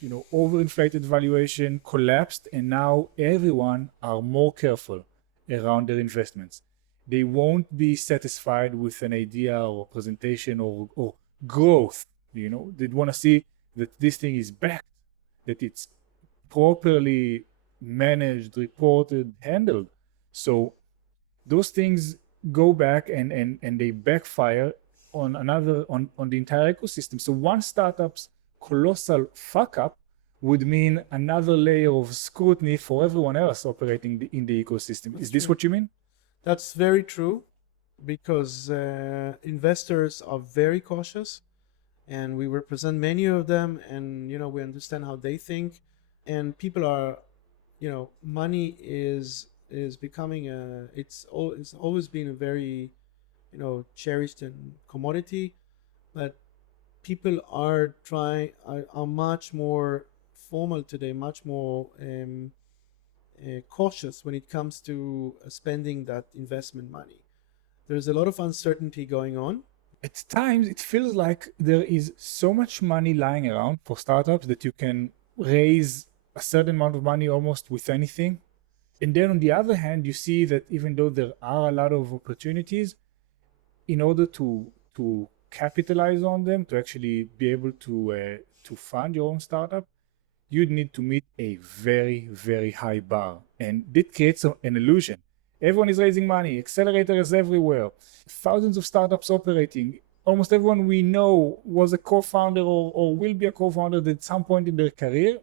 overinflated valuation collapsed, and now everyone are more careful around their investments. They won't be satisfied with an idea or presentation or growth. They'd want to see that this thing is backed, that it's properly managed, reported, handled. So those things go back and they backfire on the entire ecosystem. So one startup's colossal fuck up would mean another layer of scrutiny for everyone else operating in the ecosystem. Is this what you mean? That's very true, because investors are very cautious, and we represent many of them, and we understand how they think. And people are, money is becoming it's always been a very cherished and commodity, but people are much more formal today, much more cautious when it comes to spending that investment money. There's a lot of uncertainty going on. At times, it feels like there is so much money lying around for startups that you can raise a certain amount of money almost with anything. And then on the other hand, you see that even though there are a lot of opportunities, in order to capitalize on them, to actually be able to fund your own startup, you'd need to meet a very, very high bar. And that creates an illusion. Everyone is raising money, accelerators everywhere, thousands of startups operating. Almost everyone we know was a co-founder or will be a co-founder at some point in their career.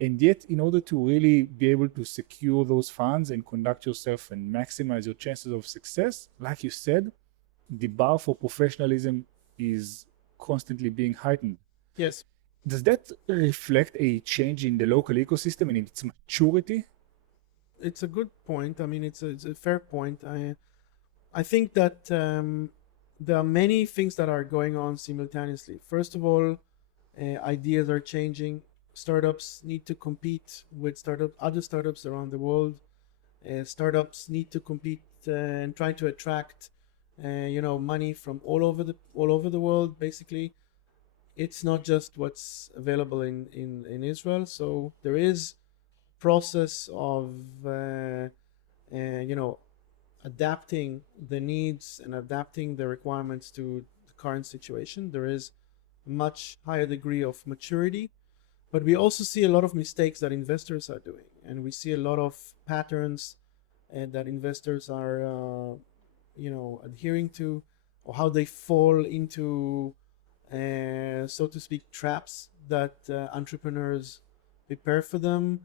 And yet, in order to really be able to secure those funds and conduct yourself and maximize your chances of success, like you said, the bar for professionalism is constantly being heightened. Yes. Does that reflect a change in the local ecosystem and in its maturity? It's a good point. I mean, it's a fair point. I think that there are many things that are going on simultaneously. First of all, ideas are changing. Startups need to compete with other startups around the world. Startups need to compete and try to attract, money from all over the world. Basically, it's not just what's available in Israel. So there is process of adapting the needs and adapting the requirements to the current situation. There is a much higher degree of maturity, but we also see a lot of mistakes that investors are doing, and we see a lot of patterns that investors are adhering to. or how they fall into, so to speak, traps that entrepreneurs prepare for them,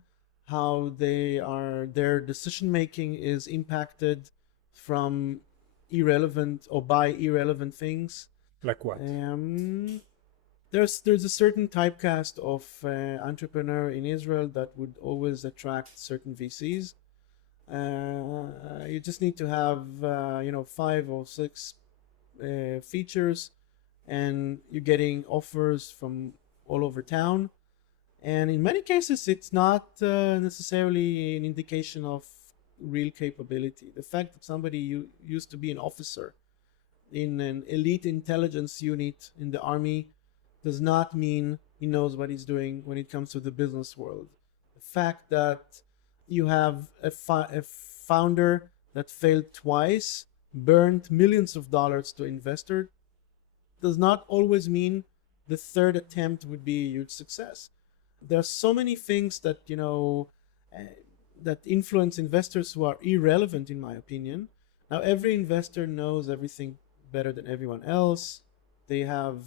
how their decision making is impacted from irrelevant or by irrelevant things. Like what? There's a certain typecast of entrepreneur in Israel that would always attract certain VCs. You just need to have 5 or 6 features, and you're getting offers from all over town. And in many cases, it's not necessarily an indication of real capability. The fact that somebody used to be an officer in an elite intelligence unit in the army does not mean he knows what he's doing when it comes to the business world. The fact that you have a founder that failed twice, burned millions of dollars to investor, does not always mean the third attempt would be a huge success. There are so many things that that influence investors who are irrelevant, in my opinion. Now, every investor knows everything better than everyone else. They have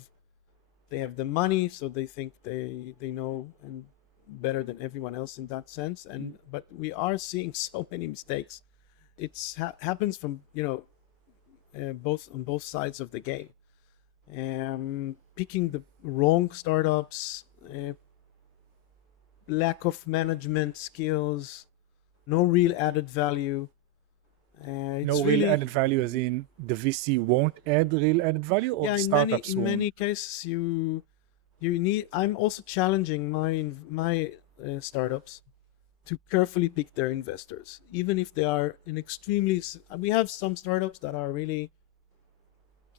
the money, so they think they know and better than everyone else in that sense. But we are seeing so many mistakes. It's happens from both sides of the game. Picking the wrong startups, lack of management skills, no real added value. No real added value, as in the VC won't add real added value, or startups in many cases you need. I'm also challenging my startups to carefully pick their investors, even if they are in extremely. We have some startups that are really.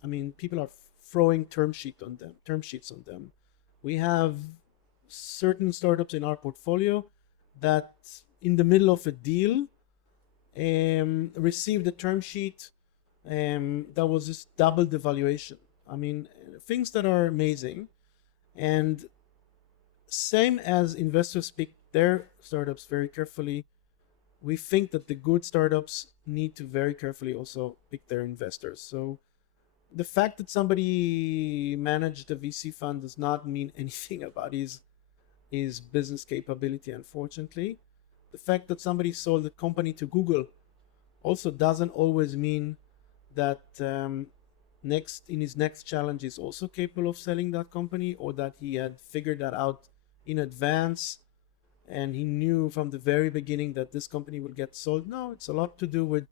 I mean, people are throwing term sheets on them. We have certain startups in our portfolio that, in the middle of a deal, received a term sheet that was just double the valuation. I mean, things that are amazing. And same as investors pick their startups very carefully, we think that the good startups need to very carefully also pick their investors. So the fact that somebody managed a VC fund does not mean anything about his business capability, unfortunately. The fact that somebody sold a company to Google also doesn't always mean that his next challenge is also capable of selling that company, or that he had figured that out in advance and he knew from the very beginning that this company would get sold. No, it's a lot to do with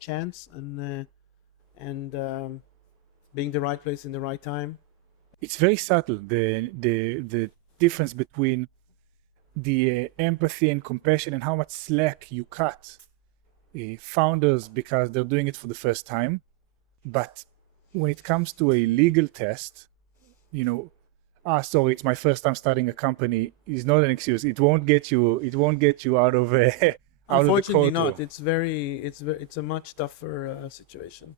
chance and being the right place in the right time. It's very subtle, the difference between the empathy and compassion and how much slack you cut founders because they're doing it for the first time. But when it comes to a legal test, sorry, it's my first time starting a company, is not an excuse. It won't get you out of Unfortunately out of the not. It's a much tougher situation.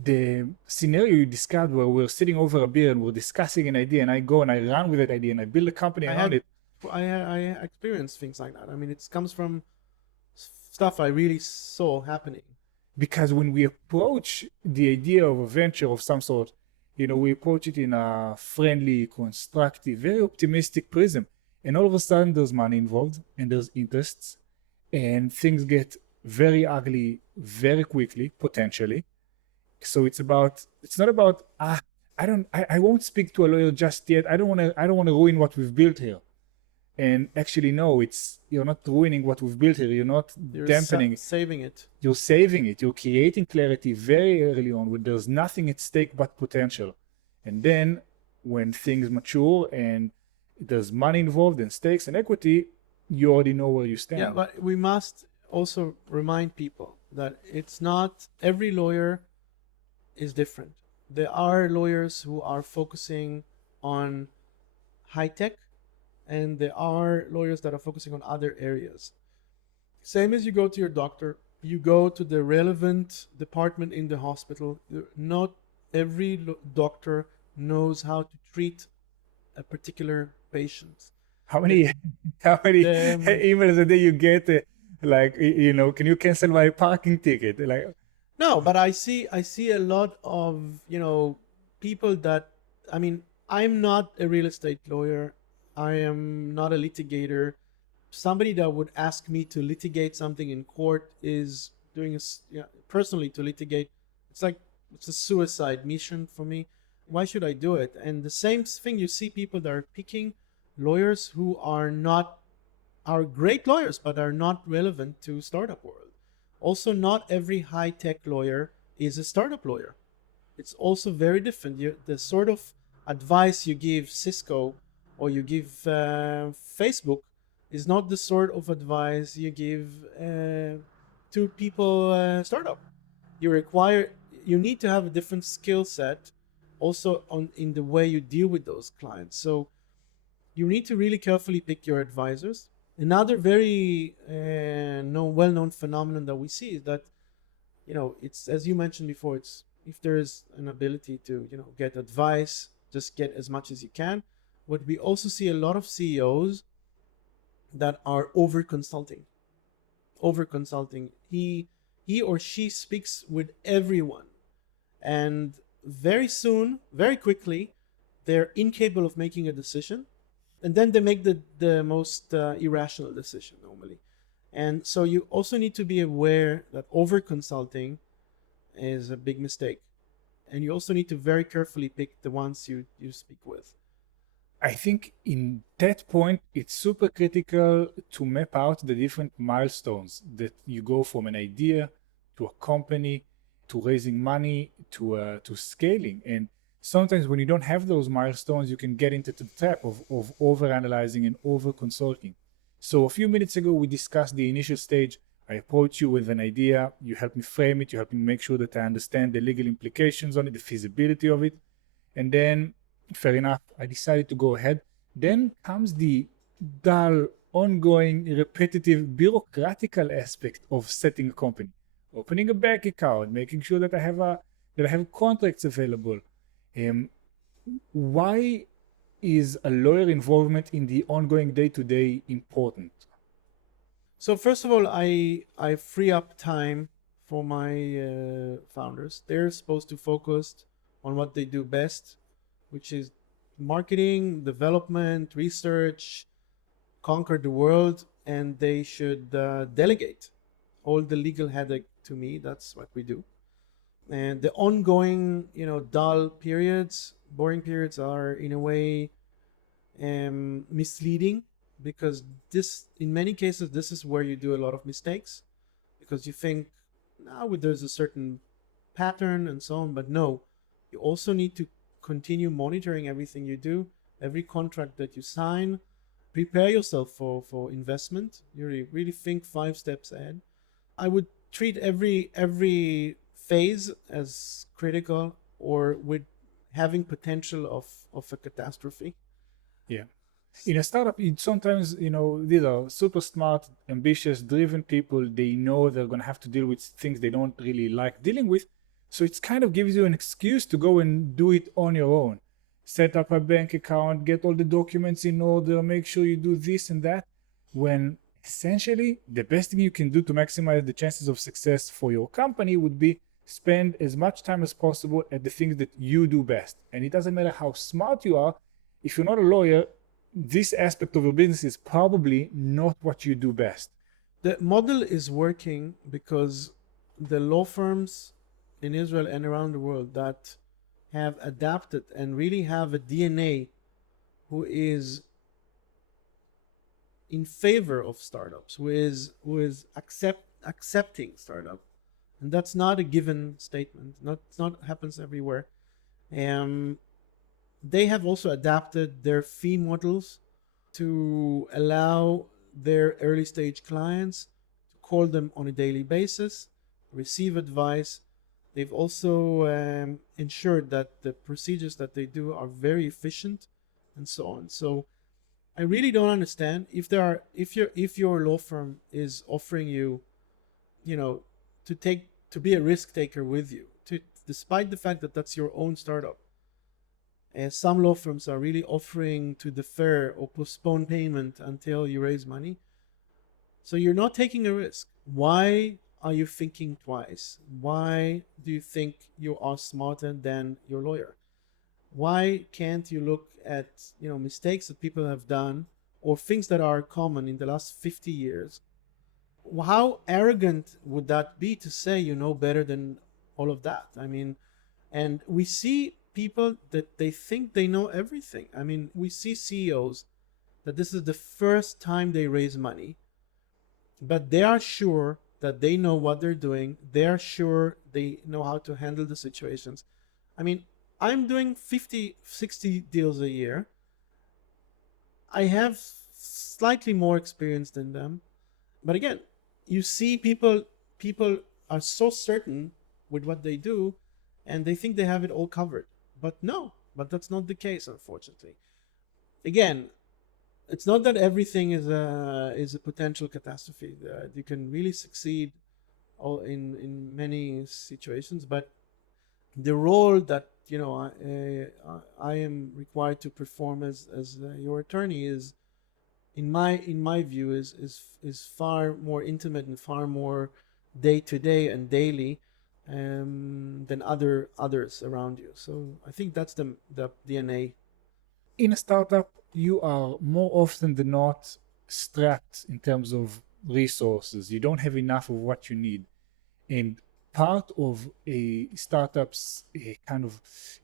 The scenario you described, where we're sitting over a beer and we're discussing an idea, and I go and I run with that idea and I build a company around it. I experienced things like that. I mean, it comes from stuff I really saw happening. Because when we approach the idea of a venture of some sort, we approach it in a friendly, constructive, very optimistic prism. And all of a sudden there's money involved and there's interests, and things get very ugly very quickly, potentially. So it's not about, I won't speak to a lawyer just yet. I don't want to ruin what we've built here. And actually, no, you're not ruining what we've built here. You're not dampening it. Saving it. You're saving it. You're creating clarity very early on when there's nothing at stake but potential. And then when things mature and there's money involved and stakes and equity, you already know where you stand. Yeah, but we must also remind people that it's not every lawyer is different. There are lawyers who are focusing on high tech, and there are lawyers that are focusing on other areas. Same as you go to your doctor, you go to the relevant department in the hospital. Not every doctor knows how to treat a particular patient. How many emails a day you get? Can you cancel my parking ticket? Like, No, but I see a lot of, people that, I mean, I'm not a real estate lawyer. I am not a litigator. Somebody that would ask me to litigate something in court is doing personally to litigate. It's like it's a suicide mission for me. Why should I do it? And the same thing, you see people that are picking lawyers who are great lawyers but are not relevant to startup world. Also, not every high tech lawyer is a startup lawyer. It's also very different. The sort of advice you give Cisco or you give Facebook is not the sort of advice you give to people startup. You require you need to have a different skill set also on in the way you deal with those clients. So you need to really carefully pick your advisors. Another very well-known phenomenon that we see is that, it's, as you mentioned before, it's if there is an ability to, get advice, just get as much as you can. What we also see a lot of CEOs that are over consulting. He or she speaks with everyone, and very soon, very quickly, they're incapable of making a decision, and then they make the most irrational decision normally. And so you also need to be aware that over consulting is a big mistake, and you also need to very carefully pick the ones you speak with. I think in that point, it's super critical to map out the different milestones that you go from an idea to a company to raising money to scaling. And sometimes when you don't have those milestones, you can get into the trap of over analyzing and over consulting. So a few minutes ago, we discussed the initial stage. I approach you with an idea. You help me frame it. You help me make sure that I understand the legal implications on it, the feasibility of it. And then fair enough, I decided to go ahead. Then comes the dull, ongoing, repetitive, bureaucratical aspect of setting a company, opening a bank account, making sure that I have contracts available. Um, why is a lawyer involvement in the ongoing day-to-day important? So first of all, I free up time for my founders. They're supposed to focus on what they do best, which is marketing, development, research, conquer the world, and they should delegate all the legal headache to me. That's what we do. And the ongoing, dull periods, boring periods are in a way misleading, because this, in many cases, this is where you do a lot of mistakes, because you think now there's a certain pattern and so on, but no, you also need to continue monitoring everything you do, every contract that you sign. Prepare yourself for investment. You really think 5 steps ahead. I would treat every phase as critical or with having potential of a catastrophe. Yeah. In a startup, sometimes, these are super smart, ambitious, driven people. They know they're going to have to deal with things they don't really like dealing with. So it kind of gives you an excuse to go and do it on your own. Set up a bank account, get all the documents in order, make sure you do this and that. When essentially, the best thing you can do to maximize the chances of success for your company would be spend as much time as possible at the things that you do best. And it doesn't matter how smart you are, if you're not a lawyer, this aspect of your business is probably not what you do best. The model is working because the law firms in Israel and around the world that have adapted and really have a DNA who is in favor of startups, who is accepting startup, and that's not a given statement. It's not happens everywhere. They have also adapted their fee models to allow their early stage clients to call them on a daily basis, receive advice. They've also ensured that the procedures that they do are very efficient, and so on. So I really don't understand if your law firm is offering you, to be a risk taker with you, despite the fact that that's your own startup. And some law firms are really offering to defer or postpone payment until you raise money. So you're not taking a risk. Why are you thinking twice? Why do you think you are smarter than your lawyer? Why can't you look at, mistakes that people have done or things that are common in the last 50 years? How arrogant would that be to say you know better than all of that? I mean, and we see people that they think they know everything. I mean, we see CEOs that this is the first time they raise money, but they are sure that they know what they're doing. They are sure they know how to handle the situations. I mean, I'm doing 50, 60 deals a year. I have slightly more experience than them. But again, you see people are so certain with what they do and they think they have it all covered. But no, but that's not the case, unfortunately. Again, it's not that everything is a potential catastrophe. You can really succeed in many situations, but the role that I am required to perform as your attorney is, in my view, is far more intimate and far more day to day and daily than others around you. So I think that's the DNA. In a startup, you are more often than not strapped in terms of resources. You don't have enough of what you need. And part of a startup's kind of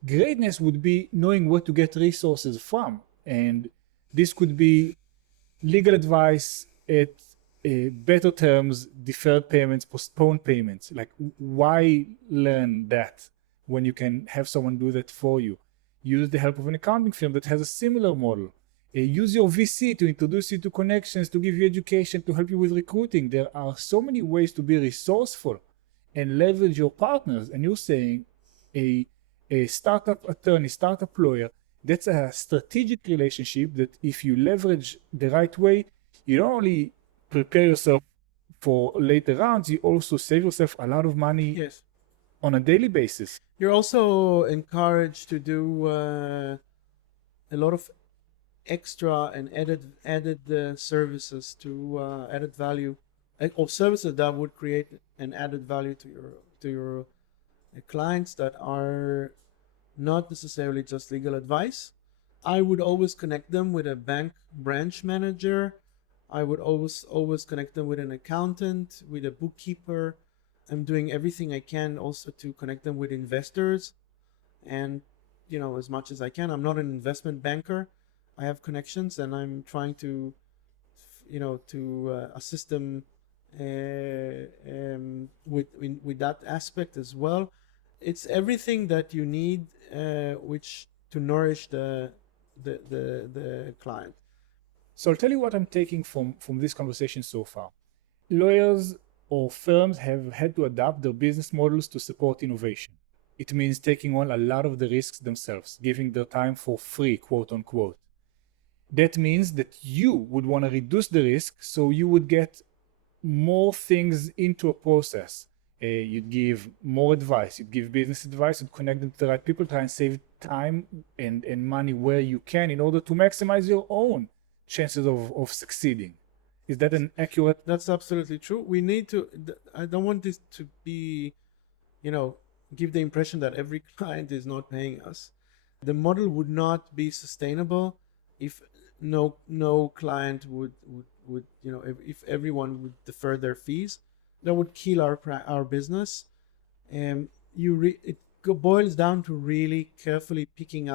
greatness would be knowing where to get resources from. And this could be legal advice at better terms, deferred payments, postponed payments. Like, why learn that when you can have someone do that for you? Use the help of an accounting firm that has a similar model. Use your VC to introduce you to connections, to give you education, to help you with recruiting. There are so many ways to be resourceful and leverage your partners. And you're saying a startup attorney, startup lawyer, that's a strategic relationship that if you leverage the right way, you don't only prepare yourself for later rounds, you also save yourself a lot of money Yes. on a daily basis. You're also encouraged to do a lot of extra and added services to added value, or services that would create an added value to your clients that are not necessarily just legal advice. I would always connect them with a bank branch manager. I would always connect them with an accountant, with a bookkeeper. I'm doing everything I can also to connect them with investors, and as much as I can. I'm not an investment banker. I have connections, and I'm trying to assist them with that aspect as well. It's everything that you need, which to nourish the client. So I'll tell you what I'm taking from this conversation so far. Lawyers or firms have had to adapt their business models to support innovation. It means taking on a lot of the risks themselves, giving their time for free, quote unquote. That means that you would want to reduce the risk so you would get more things into a process. You'd give more advice, you'd give business advice, you'd connect them to the right people, try and save time and money where you can in order to maximize your own chances of succeeding. Is that an accurate? That's absolutely true. We need to, I don't want this to be, give the impression that every client is not paying us. The model would not be sustainable if no client would if everyone would defer their fees. That would kill our business. And it boils down to really carefully picking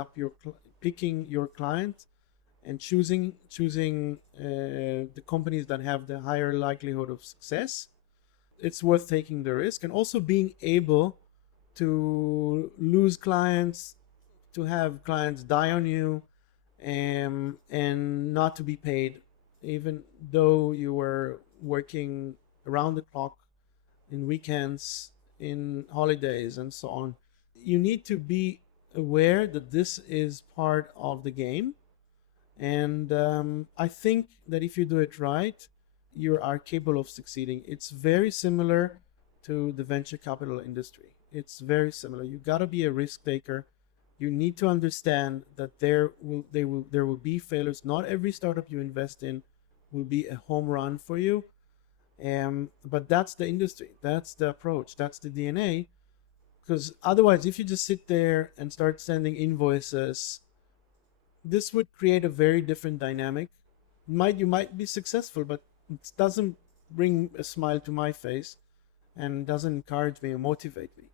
your client and choosing the companies that have the higher likelihood of success. It's worth taking the risk, and also being able to lose clients, to have clients die on you, and not to be paid, even though you were working around the clock, in weekends, in holidays, and so on. You need to be aware that this is part of the game. And I think that if you do it right, you are capable of succeeding. It's very similar to the venture capital industry. It's very similar. You got to be a risk taker. You need to understand that there will be failures. Not every startup you invest in will be a home run for you. But that's the industry, that's the approach, that's the DNA. Because otherwise, if you just sit there and start sending invoices, this would create a very different dynamic. You might be successful, but it doesn't bring a smile to my face and doesn't encourage me or motivate me.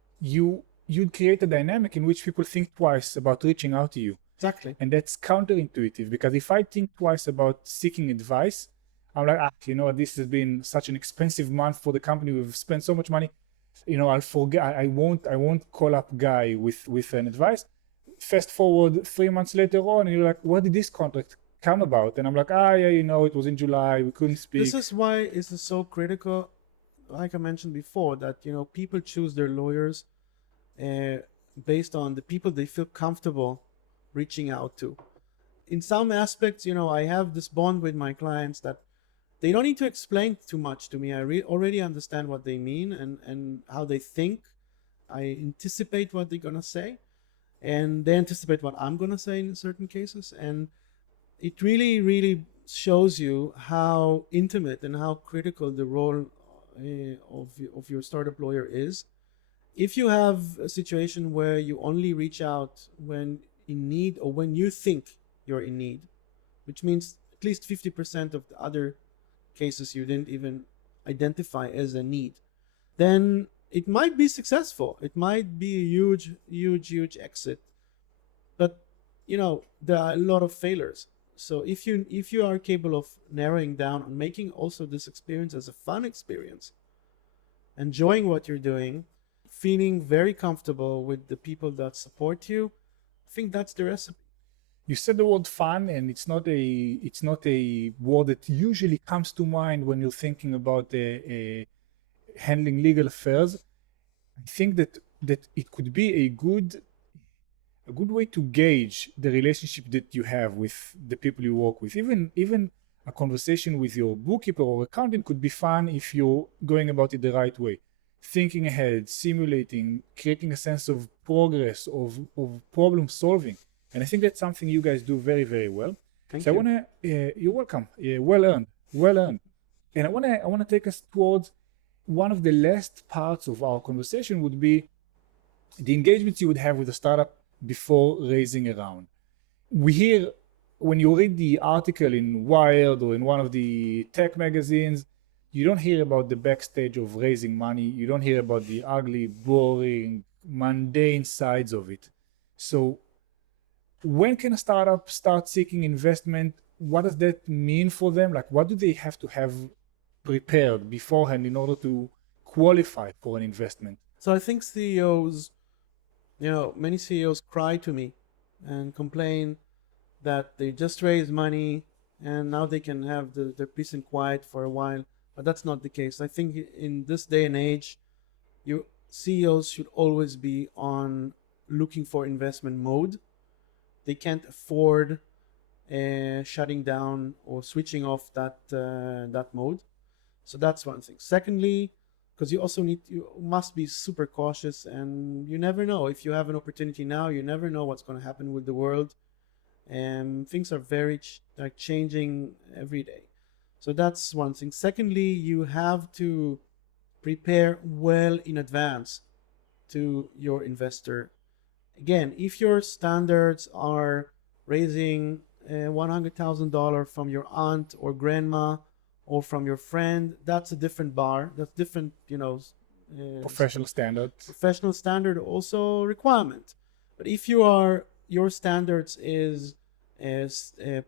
You'd create a dynamic in which people think twice about reaching out to you. Exactly. And that's counterintuitive, because if I think twice about seeking advice, I'm like, this has been such an expensive month for the company. We've spent so much money. I'll forget. I won't call up Guy with an advice. Fast forward 3 months later on, and you're like, what did this contract come about? And I'm like, yeah, it was in July. We couldn't speak. This is why this is so critical. Like I mentioned before, that people choose their lawyers based on the people they feel comfortable reaching out to. In some aspects, I have this bond with my clients that they don't need to explain too much to me. I already understand what they mean and how they think. I anticipate what they're gonna say, and they anticipate what I'm gonna say in certain cases. And it really, really shows you how intimate and how critical the role of your startup lawyer is. If you have a situation where you only reach out when in need, or when you think you're in need, which means at least 50% of the other cases you didn't even identify as a need, then it might be successful. It might be a huge exit. But there are a lot of failures. So if you are capable of narrowing down and making also this experience as a fun experience, enjoying what you're doing, feeling very comfortable with the people that support you, I think that's the recipe. You said the word fun, and it's not a word that usually comes to mind when you're thinking about handling legal affairs. I think that it could be a good way to gauge the relationship that you have with the people you work with. Even a conversation with your bookkeeper or accountant could be fun if you're going about it the right way, thinking ahead, simulating, creating a sense of progress, of problem solving. And I think that's something you guys do very, very well. Thank So you. you're welcome. Well earned. And I wanna take us towards one of the last parts of our conversation would be the engagements you would have with a startup before raising a round. We hear, when you read the article in Wired or in one of the tech magazines, you don't hear about the backstage of raising money. You don't hear about the ugly, boring, mundane sides of it. So when can a startup start seeking investment? What does that mean for them? Like, what do they have to have prepared beforehand in order to qualify for an investment? So I think CEOs, many CEOs cry to me and complain that they just raised money and now they can have their peace and quiet for a while. But that's not the case. I think in this day and age, CEOs should always be on looking for investment mode. They can't afford shutting down or switching off that mode. So that's one thing. Secondly, because you must be super cautious, and you never know. If you have an opportunity now, you never know what's going to happen with the world. And things are very changing every day. So that's one thing. Secondly, you have to prepare well in advance to your investor. Again, if your standards are raising $100,000 from your aunt or grandma or from your friend, that's a different bar. That's different, Professional standards. Professional standard also requirement. But if your standards is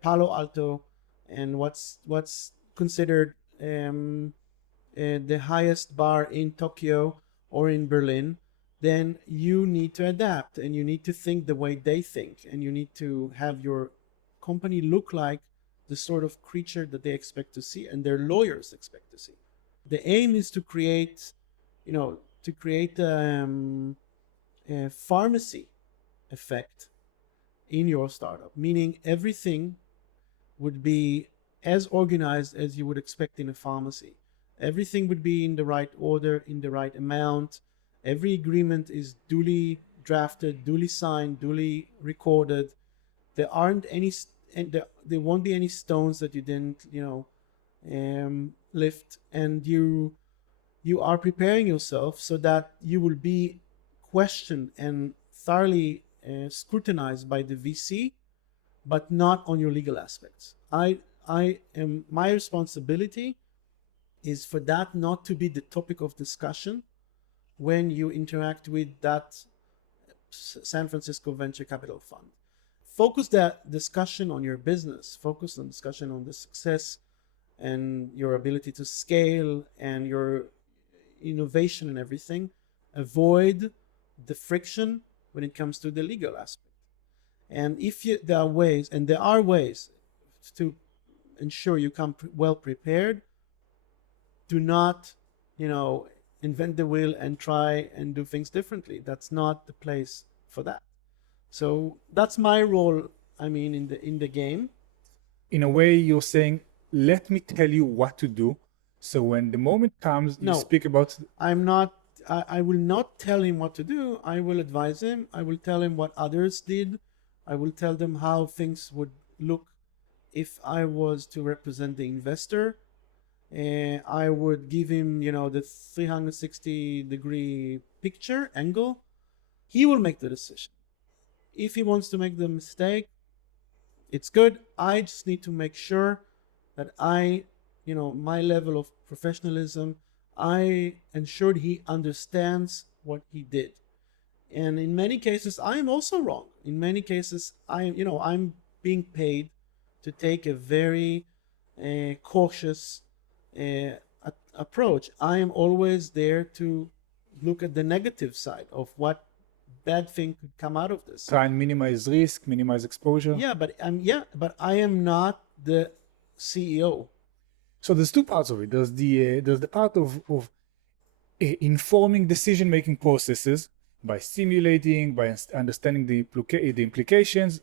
Palo Alto, and what's considered the highest bar in Tokyo or in Berlin, then you need to adapt and you need to think the way they think, and you need to have your company look like the sort of creature that they expect to see and their lawyers expect to see. The aim is to create, a pharmacy effect in your startup, meaning everything would be as organized as you would expect in a pharmacy. Everything would be in the right order, in the right amount. Every agreement is duly drafted, duly signed, duly recorded. There aren't any, and there won't be any stones that you didn't, lift, and you are preparing yourself so that you will be questioned and thoroughly scrutinized by the VC, but not on your legal aspects. My responsibility is for that not to be the topic of discussion when you interact with that San Francisco Venture Capital Fund. Focus that discussion on your business, focus on discussion on the success and your ability to scale and your innovation and everything. Avoid the friction when it comes to the legal aspect. And if there are ways, and there are ways to ensure you come well prepared, do not, invent the wheel and try and do things differently. That's not the place for that. So that's my role, in the game. In a way, you're saying, let me tell you what to do. So when the moment comes, you speak about... I will not tell him what to do. I will advise him. I will tell him what others did. I will tell them how things would look if I was to represent the investor. I would give him, the 360-degree picture angle. He will make the decision. If he wants to make the mistake, it's good. I just need to make sure that my level of professionalism, I ensured he understands what he did. And in many cases, I am also wrong. In many cases, I'm being paid to take a very cautious approach. I am always there to look at the negative side of what bad thing could come out of this. Try and minimize risk, minimize exposure. But I am not the CEO. So there's two parts of it. There's the part of informing decision-making processes by simulating, by understanding the implications.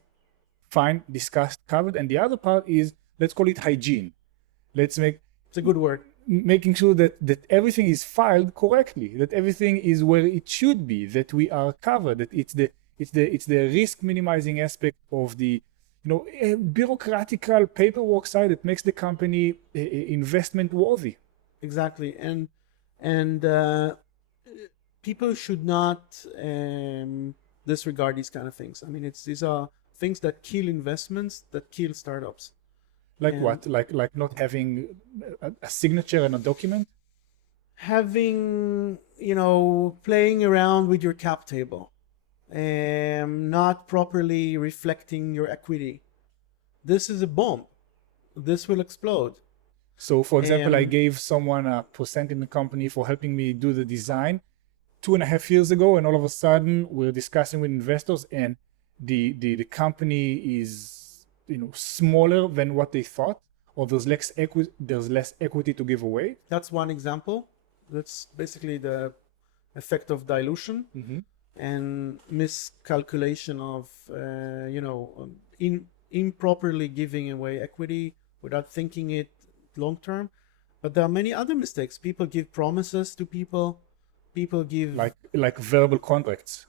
Fine, discussed, covered. And the other part is, let's call it hygiene. It's a good word. Making sure that everything is filed correctly, that everything is where it should be, that we are covered, that it's the risk minimizing aspect of the bureaucratical paperwork side that makes the company investment worthy. Exactly, and people should not disregard these kind of things. These are things that kill investments, that kill startups. Like what? Like not having a signature in a document? Having, playing around with your cap table, not properly reflecting your equity. This is a bomb. This will explode. So, for example, I gave someone a percent in the company for helping me do the design 2.5 years ago, and all of a sudden we're discussing with investors, and the company is smaller than what they thought, or there's less equity to give away. That's one example. That's basically the effect of dilution and miscalculation of improperly giving away equity without thinking it long term. But there are many other mistakes. People give promises to people give like verbal contracts,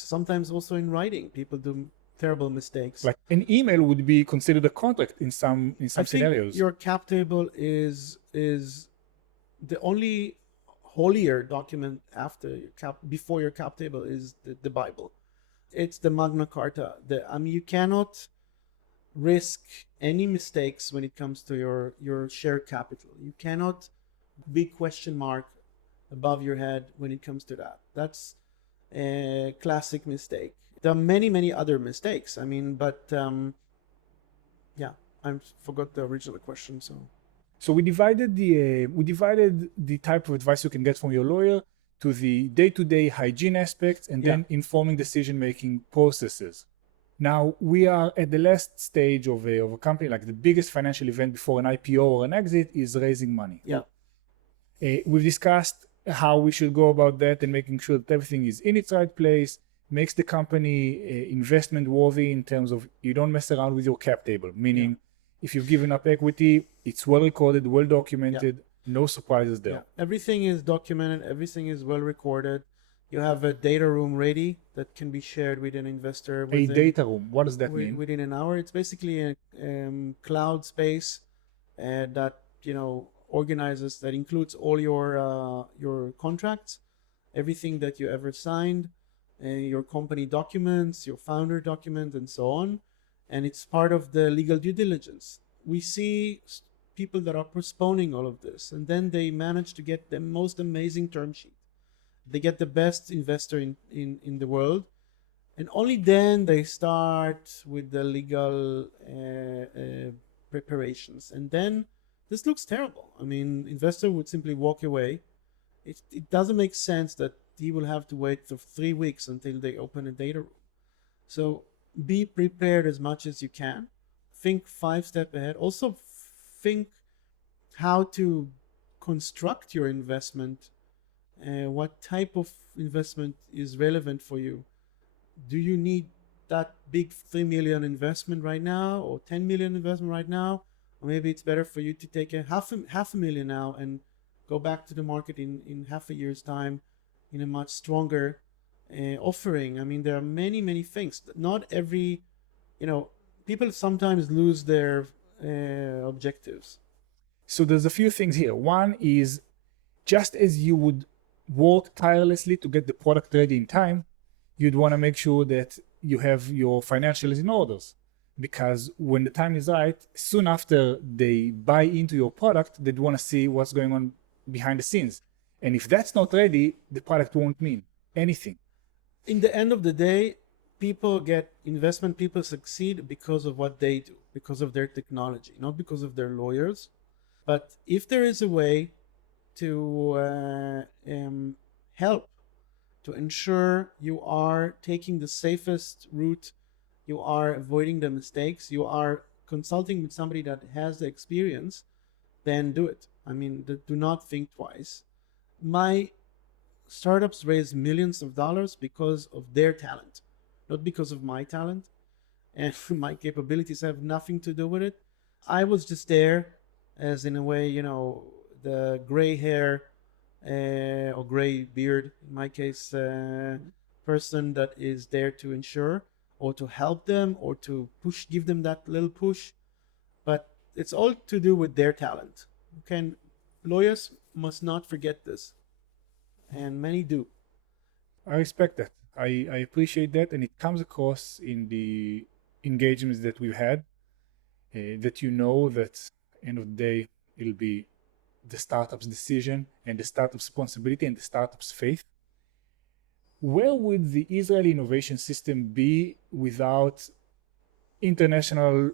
sometimes also in writing. People do terrible mistakes. Like an email would be considered a contract in some scenarios. Your cap table is the only holier document before your cap table is the Bible. It's the Magna Carta. You cannot risk any mistakes when it comes to your share capital. You cannot be question mark above your head when it comes to that. That's a classic mistake. There are many other mistakes. I forgot the original question. So we divided the type of advice you can get from your lawyer to the day-to-day hygiene aspects, and then informing decision-making processes. Now we are at the last stage of a company. Like the biggest financial event before an IPO or an exit is raising money. We've discussed how we should go about that and making sure that everything is in its right place, makes the company investment worthy in terms of you don't mess around with your cap table, meaning if you've given up equity, it's well recorded, well documented, no surprises there. Everything is documented, everything is well recorded. You have a data room ready that can be shared with an investor. A data room, what does that mean? Within an hour. It's basically a cloud space that organizes, that includes all your contracts, everything that you ever signed, your company documents, your founder document, and so on. And it's part of the legal due diligence. We see people that are postponing all of this, and then they manage to get the most amazing term sheet. They get the best investor in the world, and only then they start with the legal preparations. And then this looks terrible. I mean, investor would simply walk away. It doesn't make sense that he will have to wait for 3 weeks until they open a data room. So be prepared as much as you can. Think 5 steps ahead. Also think how to construct your investment. What type of investment is relevant for you? Do you need that big 3 million investment right now, or 10 million investment right now? Or maybe it's better for you to take a half a million now and go back to the market in half a year's time in a much stronger offering. I mean, there are many things. Not every, people sometimes lose their objectives. So there's a few things here. One is, just as you would work tirelessly to get the product ready in time, you'd want to make sure that you have your financials in orders, because when the time is right, soon after they buy into your product, they'd want to see what's going on behind the scenes. And if that's not ready, the product won't mean anything. In the end of the day, people get investment, people succeed because of what they do, because of their technology, not because of their lawyers. But if there is a way to help to ensure you are taking the safest route, you are avoiding the mistakes, you are consulting with somebody that has the experience, then do it. I mean, do not think twice. My startups raise millions of dollars because of their talent, not because of my talent. And my capabilities have nothing to do with it. I was just there as, in a way, the gray hair or gray beard, in my case, person that is there to ensure or to help them or to give them that little push. But it's all to do with their talent. Okay, lawyers must not forget this, and many do. I respect that. I appreciate that, and it comes across in the engagements that we've had, that that end of the day, it'll be the startup's decision and the startup's responsibility and the startup's faith. Where would the Israeli innovation system be without international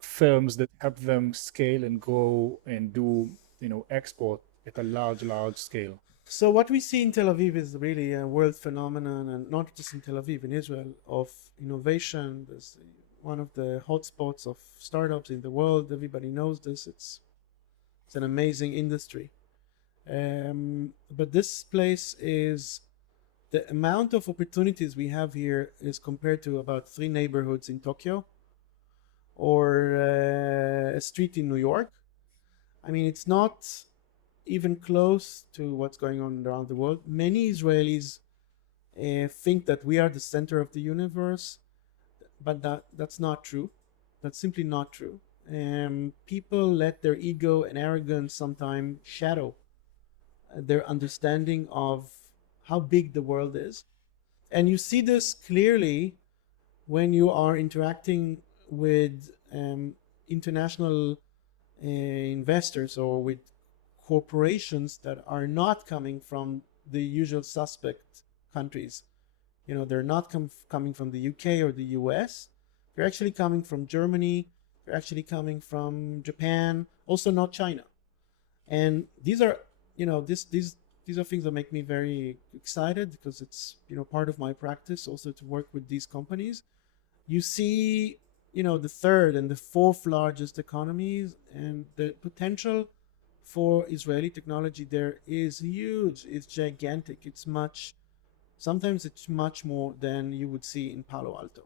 firms that help them scale and grow and do, export at a large scale? So what we see in Tel Aviv is really a world phenomenon, and not just in Tel Aviv, in Israel, of innovation. There's one of the hotspots of startups in the world. Everybody knows this. It's an amazing industry. But this place is, the amount of opportunities we have here is compared to about 3 neighborhoods in Tokyo or a street in New York. I mean, it's not even close to what's going on around the world. Many Israelis think that we are the center of the universe, but that's not true. That's simply not true. People let their ego and arrogance sometimes shadow their understanding of how big the world is. And you see this clearly when you are interacting with international investors or with corporations that are not coming from the usual suspect countries. They're not coming from the UK or the US. They're actually coming from Germany. They're actually coming from Japan, also not China. And these are, these are things that make me very excited, because it's, part of my practice also to work with these companies. You see, the third and the fourth largest economies, and the potential for Israeli technology there is huge. It's gigantic. Sometimes it's much more than you would see in Palo Alto.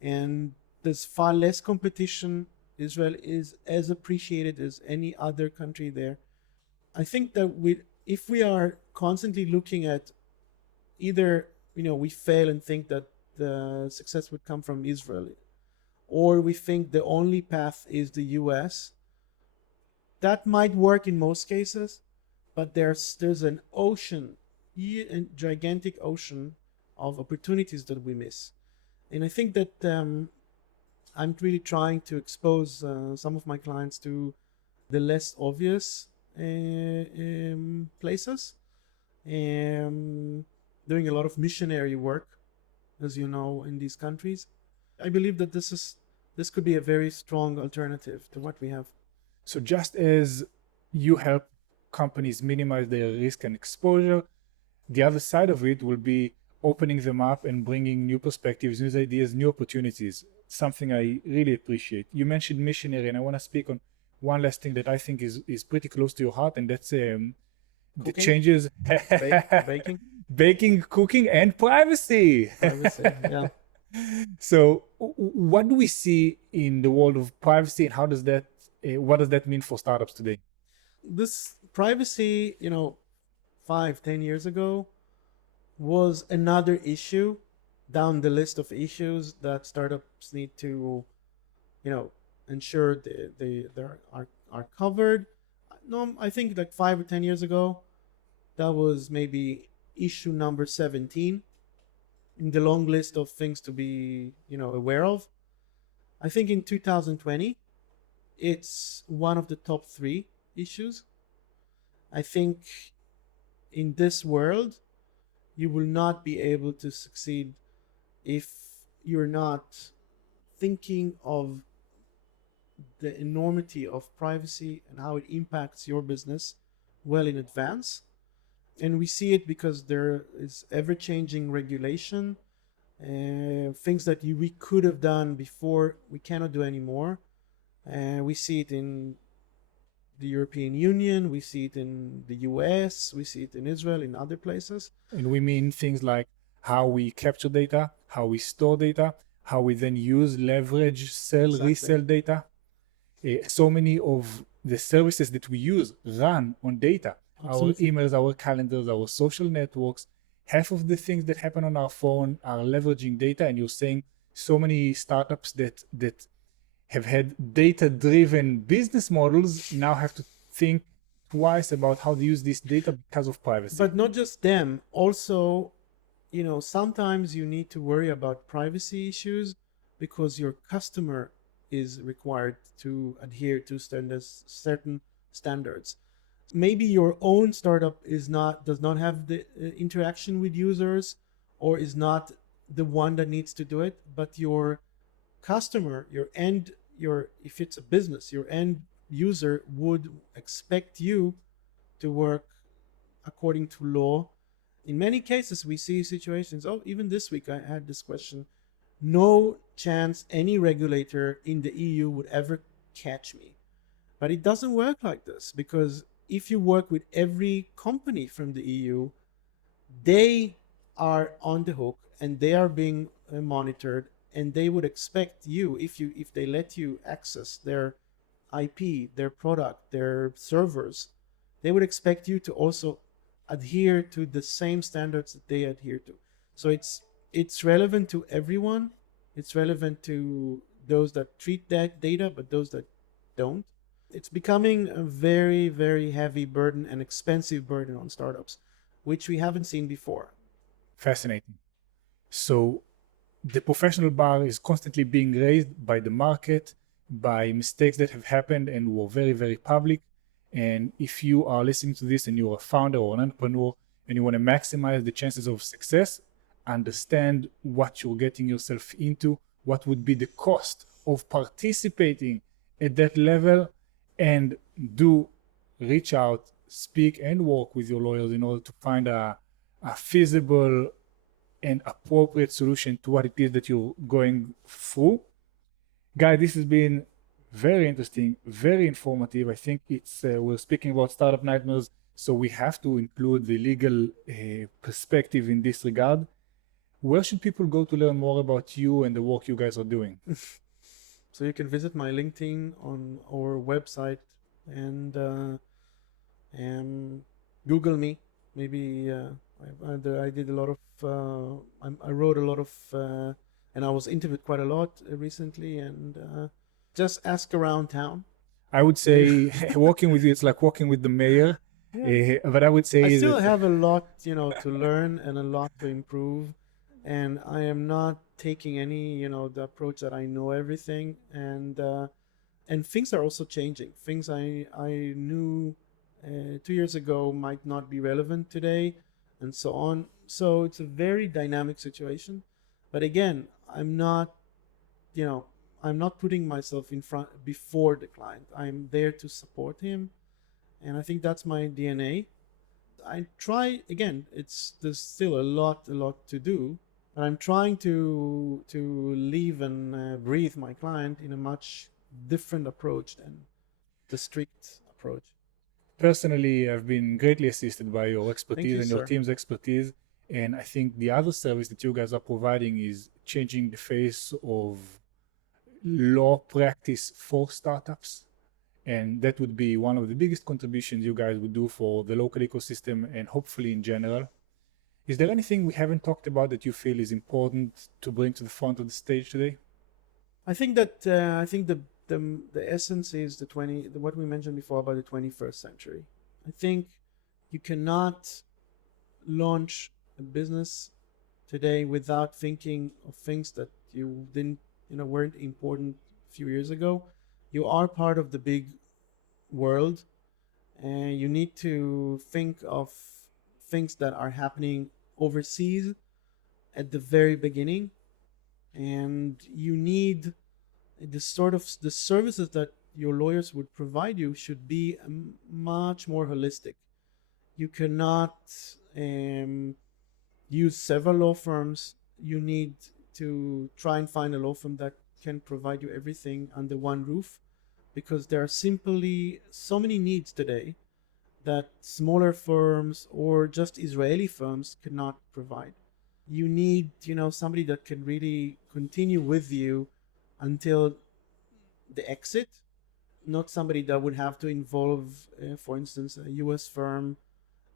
And there's far less competition. Israel is as appreciated as any other country there. I think that if we are constantly looking at either, we fail and think that the success would come from Israel, or we think the only path is the US, that might work in most cases, but there's an ocean, a gigantic ocean of opportunities that we miss. And I think that I'm really trying to expose some of my clients to the less obvious places. Doing a lot of missionary work, as you know, in these countries. I believe that this could be a very strong alternative to what we have. So just as you help companies minimize their risk and exposure, the other side of it will be opening them up and bringing new perspectives, new ideas, new opportunities. Something I really appreciate. You mentioned missionary, and I want to speak on one last thing that I think is pretty close to your heart, and that's the changes. Baking. Baking, cooking, and privacy. Yeah. So, what do we see in the world of privacy, and how does that? What does that mean for startups today? This privacy, 5-10 years ago, was another issue down the list of issues that startups need to, ensure they are covered. No, I think like 5 or 10 years ago, that was maybe issue number 17 in the long list of things to be, aware of. I think in 2020, it's one of the top 3 issues. I think in this world, you will not be able to succeed if you're not thinking of the enormity of privacy and how it impacts your business well in advance. And we see it because there is ever-changing regulation, things that we could have done before, we cannot do anymore. We see it in the European Union, we see it in the US, we see it in Israel, in other places. And we mean things like how we capture data, how we store data, how we then use, leverage, sell, Exactly. resell data. So many of the services that we use run on data. Absolutely. Our emails, our calendars, our social networks. Half of the things that happen on our phone are leveraging data, and you're saying so many startups that have had data-driven business models now have to think twice about how to use this data because of privacy. But not just them. Also, sometimes you need to worry about privacy issues because your customer is required to adhere to certain standards. Maybe your own startup does not have the interaction with users, or is not the one that needs to do it, but your customer, if it's a business, your end user would expect you to work according to law. In many cases, we see situations, even this week I had this question, no chance any regulator in the EU would ever catch me. But it doesn't work like this, because if you work with every company from the EU, they are on the hook and they are being monitored, and they would expect you, if they let you access their IP, their product, their servers, they would expect you to also adhere to the same standards that they adhere to. So it's relevant to everyone. It's relevant to those that treat that data, but those that don't. It's becoming a very, very heavy burden and expensive burden on startups, which we haven't seen before. Fascinating. So the professional bar is constantly being raised by the market, by mistakes that have happened and were very, very public. And if you are listening to this and you're a founder or an entrepreneur and you want to maximize the chances of success, understand what you're getting yourself into, what would be the cost of participating at that level, and do reach out, speak, and work with your lawyers in order to find a feasible and appropriate solution to what it is that you're going through. Guy, this has been very interesting, very informative. I think we're speaking about startup nightmares, so we have to include the legal perspective in this regard. Where should people go to learn more about you and the work you guys are doing? So you can visit my LinkedIn on our website, and Google me. Maybe I did a lot of, I wrote a lot of, and I was interviewed quite a lot recently, and just ask around town. I would say working with you, it's like working with the mayor. Yeah. But I would say I still that have a lot, to learn and a lot to improve, and I am not taking any, the approach that I know everything, and things are also changing. Things I knew 2 years ago might not be relevant today, and so on. So it's a very dynamic situation. But again, you know, I'm not putting myself in front before the client. I'm there to support him, and I think that's my DNA. I try again. There's still a lot to do, but I'm trying to live and breathe my client in a much different approach than the strict approach. personally, I've been greatly assisted by your Thank expertise you, and your sir. team's expertise. And I think the other service that you guys are providing is changing the face of law practice for startups. And that would be one of the biggest contributions you guys would do for the local ecosystem and hopefully in general. Is there anything we haven't talked about that you feel is important to bring to the front of the stage today? I think the essence is what we mentioned before about the 21st century. I think you cannot launch a business today without thinking of things that you didn't, weren't important a few years ago. You are part of the big world, and you need to think of things that are happening overseas at the very beginning, and you need the services that your lawyers would provide you should be much more holistic. You cannot use several law firms. You need to try and find a law firm that can provide you everything under one roof, because there are simply so many needs today that smaller firms or just Israeli firms cannot provide. You need, somebody that can really continue with you until the exit, not somebody that would have to involve, for instance, a US firm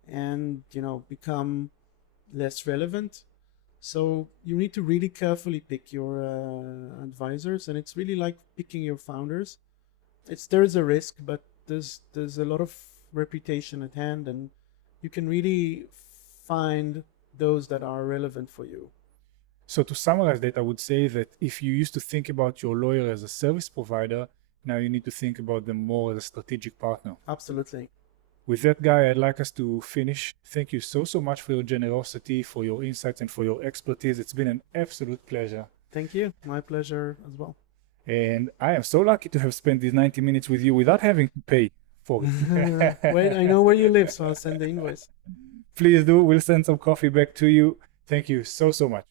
and, become less relevant. So you need to really carefully pick your advisors, and it's really like picking your founders. There is a risk, but there's a lot of reputation at hand, and you can really find those that are relevant for you. So to summarize that, I would say that if you used to think about your lawyer as a service provider, now you need to think about them more as a strategic partner. Absolutely. With that, Guy, I'd like us to finish. Thank you so much for your generosity, for your insights, and for your expertise. It's been an absolute pleasure. Thank you. My pleasure as well. And I am so lucky to have spent these 90 minutes with you without having to pay for it. Wait, I know where you live, so I'll send the invoice. Please do. We'll send some coffee back to you. Thank you so much.